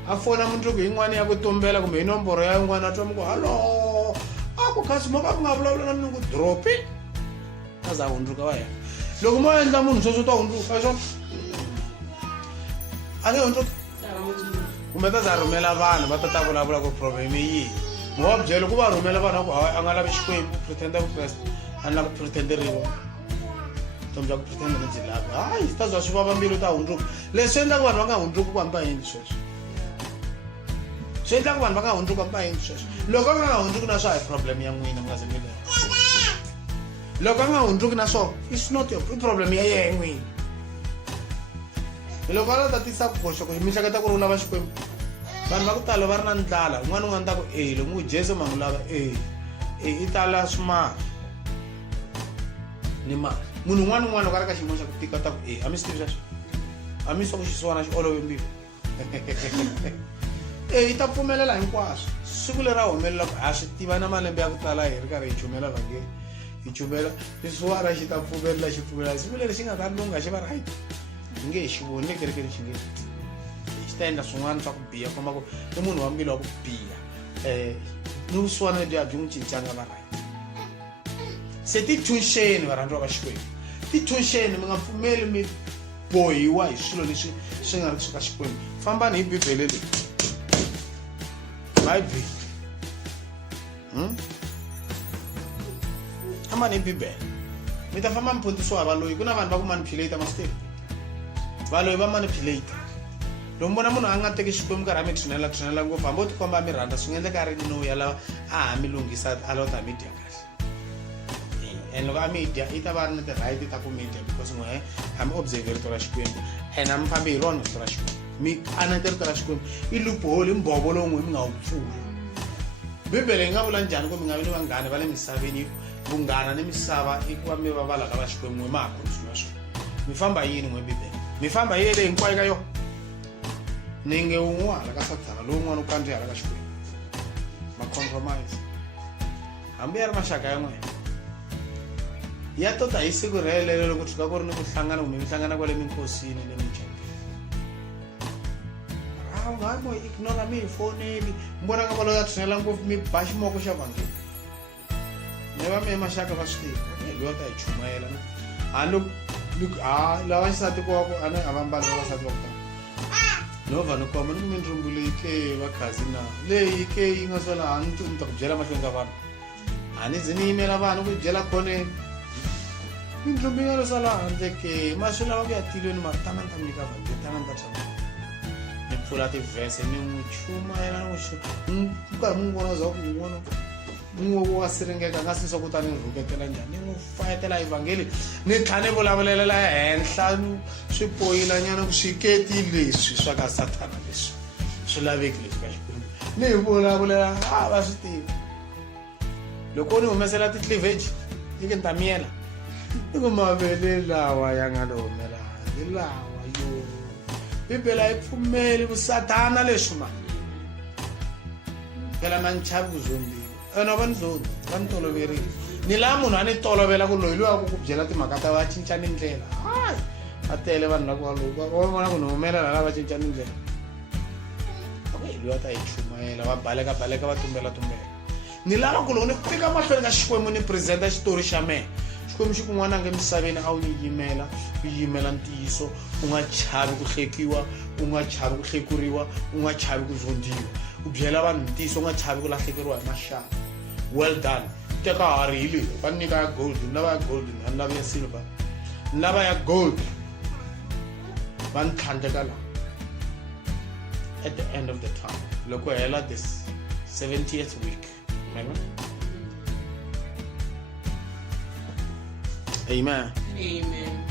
a fona mundzuku yin'wana ya ku tumbela kumbe hi nomboro ya yin'wana a twa mi ku hallo a ku khasimo ka mi nga vulavula na mina ku dropi a za hundzuka va yena loko mo endla munhu sweswo ta hundzuka hi swona a nge hundzuka kumbe ta za rhumela vanhu va ta vulavula ku problem yi yihi mi va byela ku va rhumela vanhu ku a nga lavi xikwembu pretenda vukreste a ni la ku pretenderiwa vutomi bya ku pretenda ni byi lavi hayi ta za swi vava mbilu ta hundzuka leswi endlaka vanhu va nga hundzuki ku hambi va endli sweswo swi endlaka vanhu va nga hundzuki hambi va endli sweswo loko a nga hundzuki na swo hi problem ya n'wina mi nga ze mi le loko a nga hundzuki na swona it's not i problem ya yena n'wina loko a la ta tisa kukoxokoxo mi hleketa ku ri u lava xikwembu vanhu va ku tala va ri na ndlala un'wana un'wana ta ku loko n'wi jesu ma n'wi lava i tala swimali ni mali munhu un'wana un'wana loko a ri ka xiyimo xa ku tika ta ku a mi swi tivi sweswo a mi swa ku xisiwana xi olove mbilu i ta pfumelela hinkwaswo siku leri a humelela ku a swi tiva na malembe ya ku tala hi ri karhi hi chumela vhangeli hi chumela xisiwana xi ta pfumelela xi pfumelela siku leri xi nga ta lungha xi va right hi nge hi xi voni le kerekeni xi nge xi ta endla swin'wana swa ku biha komba ku i munhu wa mbilu wa ku biha ni vusiwana lebyiya byi n'wi cincanga va right se ti thunxeni varhandziwa va xikwembu ti thunxeni mi nga pfumeli mi bohiwa hi swilo leswi swi nga ri swi ka xikwembu fambani hi bibele leyi Bible. Fambani hi bibele mi ta famba mi phundzisiwa valoyi ku na vanhu va ku manipulate masiku valoyi va manipulate loko mi vona munhu a nga teki xikwembu karhi a mi thinela ngopfu hambi u tikomba a mi rhandza swi nga endleka a ri no ya lava a ha mi lunghisa a lava ta mi dya kahle and loko a mi dya i ta va ri na ti-right ta ku mi dya because n'we a mi observe rito ra xikwembu and a mi fambi hi rona rito ra xikwembu mi anete rito ra xikwembu i loophole i mbhovo lowu n'we mi nga wu pfula bibele yi nga vula njhani ku mi nga vi ni vanghana va le misaveni vunghana ni misava i ku va mi va valaka va xikwembu n'we ma ha khonsuma swona mi famba yini n'we bibele mi famba yi yele hinkwayo ka yona nenge wun'we hala ka sathana lowun'wana u kandziya hala ka xikwembu ma compromise hambi ya ri maxaka ya n'wena ya tota hi siku relelo loko tshuka ku ri ni ku hlangana kumbe mi hlangana kwale minkosini le michapeni hayi mo ignora mi hi foneli mi vona nga valoyi ya tshinela ngopfu mi ba ximoko xa vhangeli mi va mi maxaka va swi tiva loyi ta hi chumayela handle lava xisati ku a va mbali vavasati va ku tala nova ni koma ni mindrumbu leyi ke vakhazi na leyi ke yi nga swela a ni ta ku byela mahlweni ka vanhu a ni ze ni yimela vanhu ku byela khoneni mindrumbu yi nga lo sala handle ke ma swi lava ku ya tilweni mara tana ni ta mi nyika vanhu tana ni ta tshama ni pfula tivhese ni n'wi chumayela ni nkarhi mi n'wi vona za ku n'wana n'we wa siringeka nga sisa ku ta ni rhuketela njhani ni n'wi fayetela evhangeli ni tlha ni vulavulelela henhla swi poyilanyana ku swiketi leswi swa ka satana leswi swi laveki leswi ka xikwembu ni hi vulavulela va swi tiva loko ni humesela ti-cleavage ni ke ni ta miyela ni ku mavele lawa ya nga lo humela hi lawa yo bibele a yi pfumeli vusatana leswi mani phela ma ni chavi ku zombiwa ena va ni zondi va ni toloverile ni laha munhu a ni tolovela ku loyi loyi a ku byela timhaka ta va cincani ndlela hayi va tele vanhu la ku va vona ku ni humelela la va cincani ndlela loyi a ta yi chumayela va baleka va tumbela ni lava ku loko ni fika mahlweni ka xikwembu ni presenta xitori xa mehe xikwembu xi kun'wana nge misaveni a wu ni yimela u yimela ntiyiso u nga chavi ku hlekiwa u nga chavi ku hlekuriwa u nga chavi ku zondiwa u byela vanhu ntiyiso u nga chavi ku lahlekeriwa hi maxaka well done teka hari hi leyi va nyika ya gold ni lava ya gold a ni lavi ya silver ni lava ya gold va ni tlhandleka laha at the end of the time loko hela this 70th week Amen. Amen.